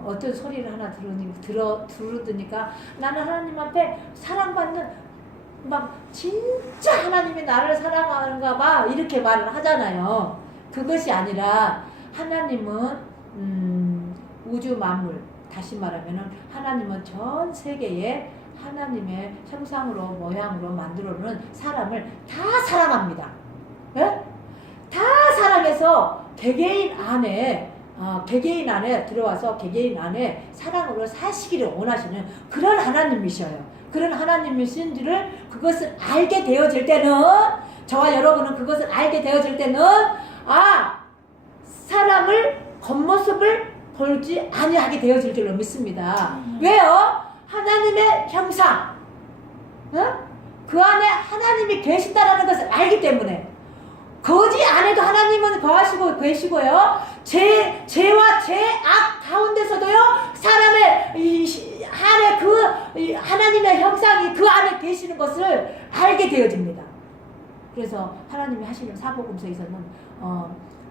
어떤 소리를 하나 들으니까 나는 하나님 앞에 사랑받는 막 진짜 하나님이 나를 사랑하는가 봐 이렇게 말을 하잖아요. 그것이 아니라 하나님은 우주 만물, 다시 말하면 하나님은 전 세계에 하나님의 형상으로 모양으로 만들어 놓은 사람을 다 사랑합니다. 예? 다 사랑해서 개개인 안에 들어와서 개개인 안에 사랑으로 사시기를 원하시는 그런 하나님이셔요. 그런 하나님이신지를 그것을 알게 되어질 때는, 저와 여러분은 그것을 알게 되어질 때는 사람을 겉모습을 보지 아니하게 되어질 줄로 믿습니다. 왜요? 하나님의 형상, 그 안에 하나님이 계신다라는 것을 알기 때문에. 거지 안에도 하나님은 거하시고 계시고요. 죄와 죄악 가운데서도요, 사람의 안에 그 하나님의 형상이 그 안에 계시는 것을 알게 되어집니다. 그래서 하나님이 하시는 사복음서에서는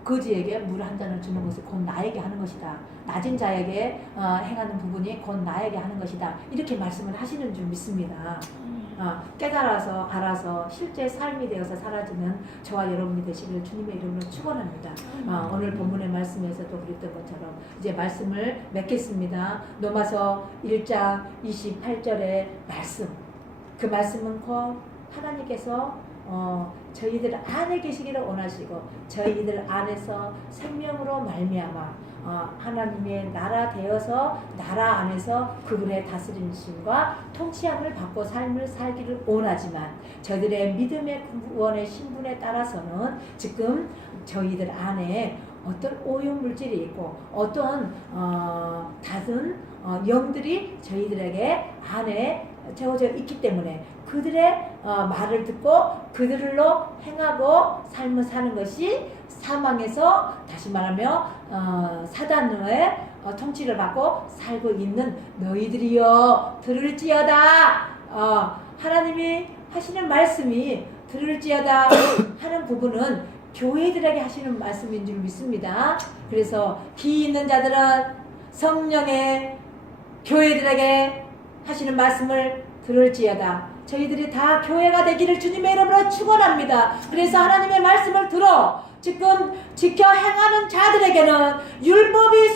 거지에게 물 한 잔을 주는 것을 곧 나에게 하는 것이다. 낮은 자에게 행하는 부분이 곧 나에게 하는 것이다. 이렇게 말씀을 하시는 줄 믿습니다. 깨달아서 알아서 실제 삶이 되어서 사라지는 저와 여러분이 되시기를 주님의 이름으로 축원합니다. 오늘 본문의 말씀에서도 그랬던 것처럼 이제 말씀을 맺겠습니다. 로마서 1장 28절의 말씀, 그 말씀은 곧 하나님께서 저희들 안에 계시기를 원하시고 저희들 안에서 생명으로 말미암아 하나님의 나라 되어서 나라 안에서 그분의 다스림심과 통치함을 받고 삶을 살기를 원하지만 저희들의 믿음의 구원의 신분에 따라서는 지금 저희들 안에 어떤 오염물질이 있고 어떤 다른 영들이 저희들에게 안에 채워져 있기 때문에 그들의 말을 듣고 그들로 행하고 삶을 사는 것이 사망에서 다시 말하며 사단의 통치를 받고 살고 있는 너희들이여 들을지어다. 하나님이 하시는 말씀이 들을지어다 하는 부분은 교회들에게 하시는 말씀인 줄 믿습니다. 그래서 기 있는 자들은 성령의 교회들에게 하시는 말씀을 들을지어다. 저희들이 다 교회가 되기를 주님의 이름으로 축원합니다. 그래서 하나님의 말씀을 들어 지금 지켜 행하는 자들에게는 율법이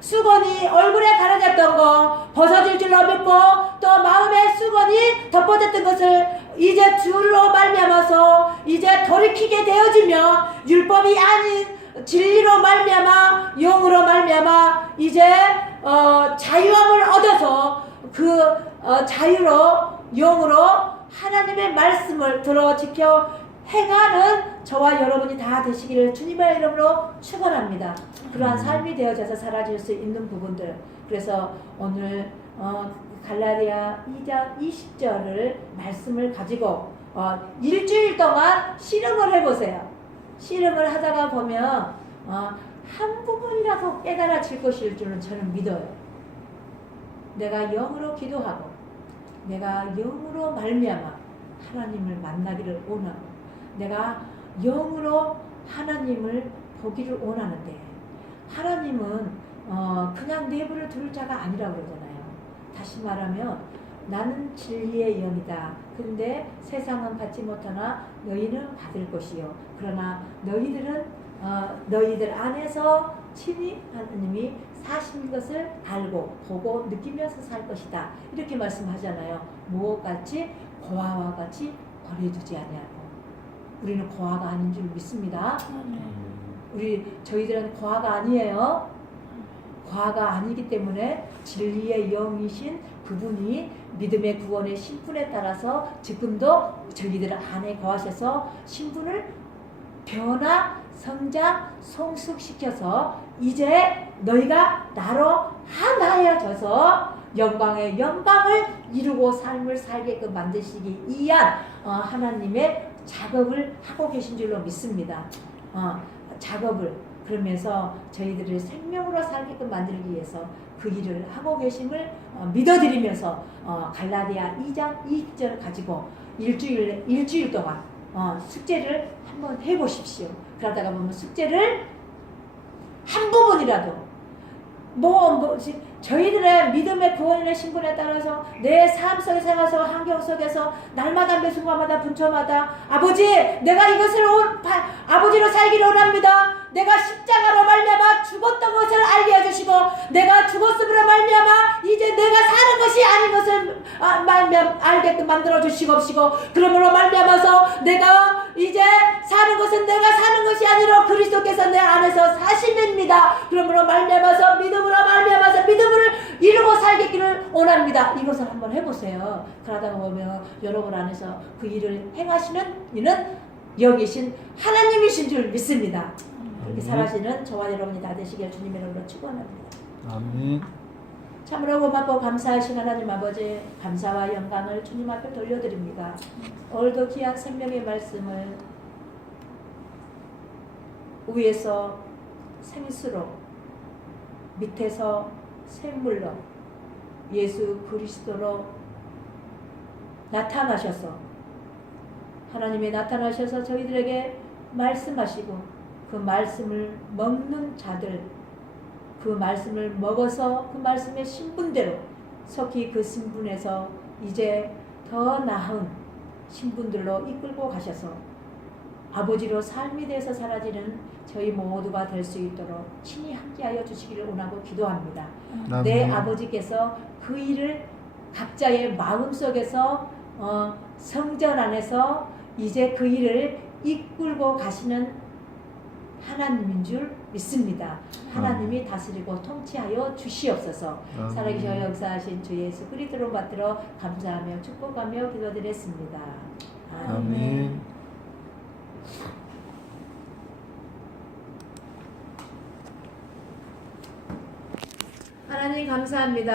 수건이 얼굴에 가려졌던 거 벗어질 줄로 믿고 또 마음의 수건이 덮어졌던 것을 이제 주로 말미암아서 이제 돌이키게 되어지며 율법이 아닌 진리로 말미암아 영으로 말미암아 이제 자유함을 얻어서 그 자유로 영으로 하나님의 말씀을 들어 지켜 행하는 저와 여러분이 다 되시기를 주님의 이름으로 축원합니다. 그러한 삶이 되어져서 사라질 수 있는 부분들. 그래서 오늘 갈라디아 2장 20절을 말씀을 가지고 일주일 동안 실험을 해보세요. 실험을 하다가 보면 한 부분이라도 깨달아질 것일 줄은 저는 믿어요. 내가 영으로 기도하고 내가 영으로 말미암아 하나님을 만나기를 원하고 내가 영으로 하나님을 보기를 원하는데 하나님은 그냥 내버려 둘 자가 아니라고 그러잖아요. 다시 말하면 나는 진리의 영이다. 그런데 세상은 받지 못하나 너희는 받을 것이요. 그러나 너희들은 너희들 안에서 친히 하나님이 사신 것을 알고 보고 느끼면서 살 것이다. 이렇게 말씀하잖아요. 무엇같이 고아와 같이 버려두지 아니하고. 우리는 고아가 아닌 줄 믿습니다. 저희들은 고아가 아니에요. 고아가 아니기 때문에 진리의 영이신 그분이 믿음의 구원의 신분에 따라서 지금도 저희들 안에 거하셔서 신분을 변화, 성장, 성숙시켜서 이제 너희가 나로 하나여져서 영광의 영광을 이루고 삶을 살게끔 만드시기 위한 하나님의 작업을 하고 계신 줄로 믿습니다. 작업을 그러면서 저희들을 생명으로 살게끔 만들기 위해서 그 일을 하고 계심을 믿어드리면서 갈라디아 2장 2절을 가지고 일주일 동안 숙제를 한번 해보십시오. 그러다가 보면 숙제를 한 부분이라도 저희들의 믿음의 구원의 신분에 따라서 내 삶 속에 살아서 환경 속에서 날마다 매 순간마다 분초마다 아버지 내가 이것을 아버지로 살기를 원합니다. 내가 십자가로 말미암아 죽었던 것을 알게 해주시고 내가 죽었음으로 말미암아 이제 내가 사는 것이 아닌 것을 알게끔 만들어 주시옵시고 그러므로 말미암아서 내가 이제 사는 것은 내가 사는 것이 아니라 그리스도께서 내 안에서 사심입니다. 그러므로 말미암아서 믿음으로 말미암아서 믿음을 이루고 살겠기를 원합니다. 이것을 한번 해보세요. 그러다 보면 여러분 안에서 그 일을 행하시는 이는 여기신 하나님이신 줄 믿습니다. 그렇게 살아시는 저와 여러분이 다 되시길 주님의 이름으로 축원합니다. 아멘. 참으로 고맙고 감사하신 하나님 아버지 감사와 영광을 주님 앞에 돌려드립니다. 오늘도 귀한 생명의 말씀을 위에서 생수로 밑에서 샘물로 예수 그리스도로 나타나셔서 하나님이 나타나셔서 저희들에게 말씀하시고 그 말씀을 먹는 자들 그 말씀을 먹어서 그 말씀의 신분대로 속히 그 신분에서 이제 더 나은 신분들로 이끌고 가셔서 아버지로 삶에 대해서 사라지는 저희 모두가 될 수 있도록 친히 함께하여 주시기를 원하고 기도합니다. 아멘. 내 아버지께서 그 일을 각자의 마음속에서 성전 안에서 이제 그 일을 이끌고 가시는 하나님인 줄 믿습니다. 하나님이 다스리고 통치하여 주시옵소서. 살아계셔 역사하신 주 예수 그리스도로 받들어 감사하며 축복하며 기도드렸습니다. 아멘. 하나님 감사합니다.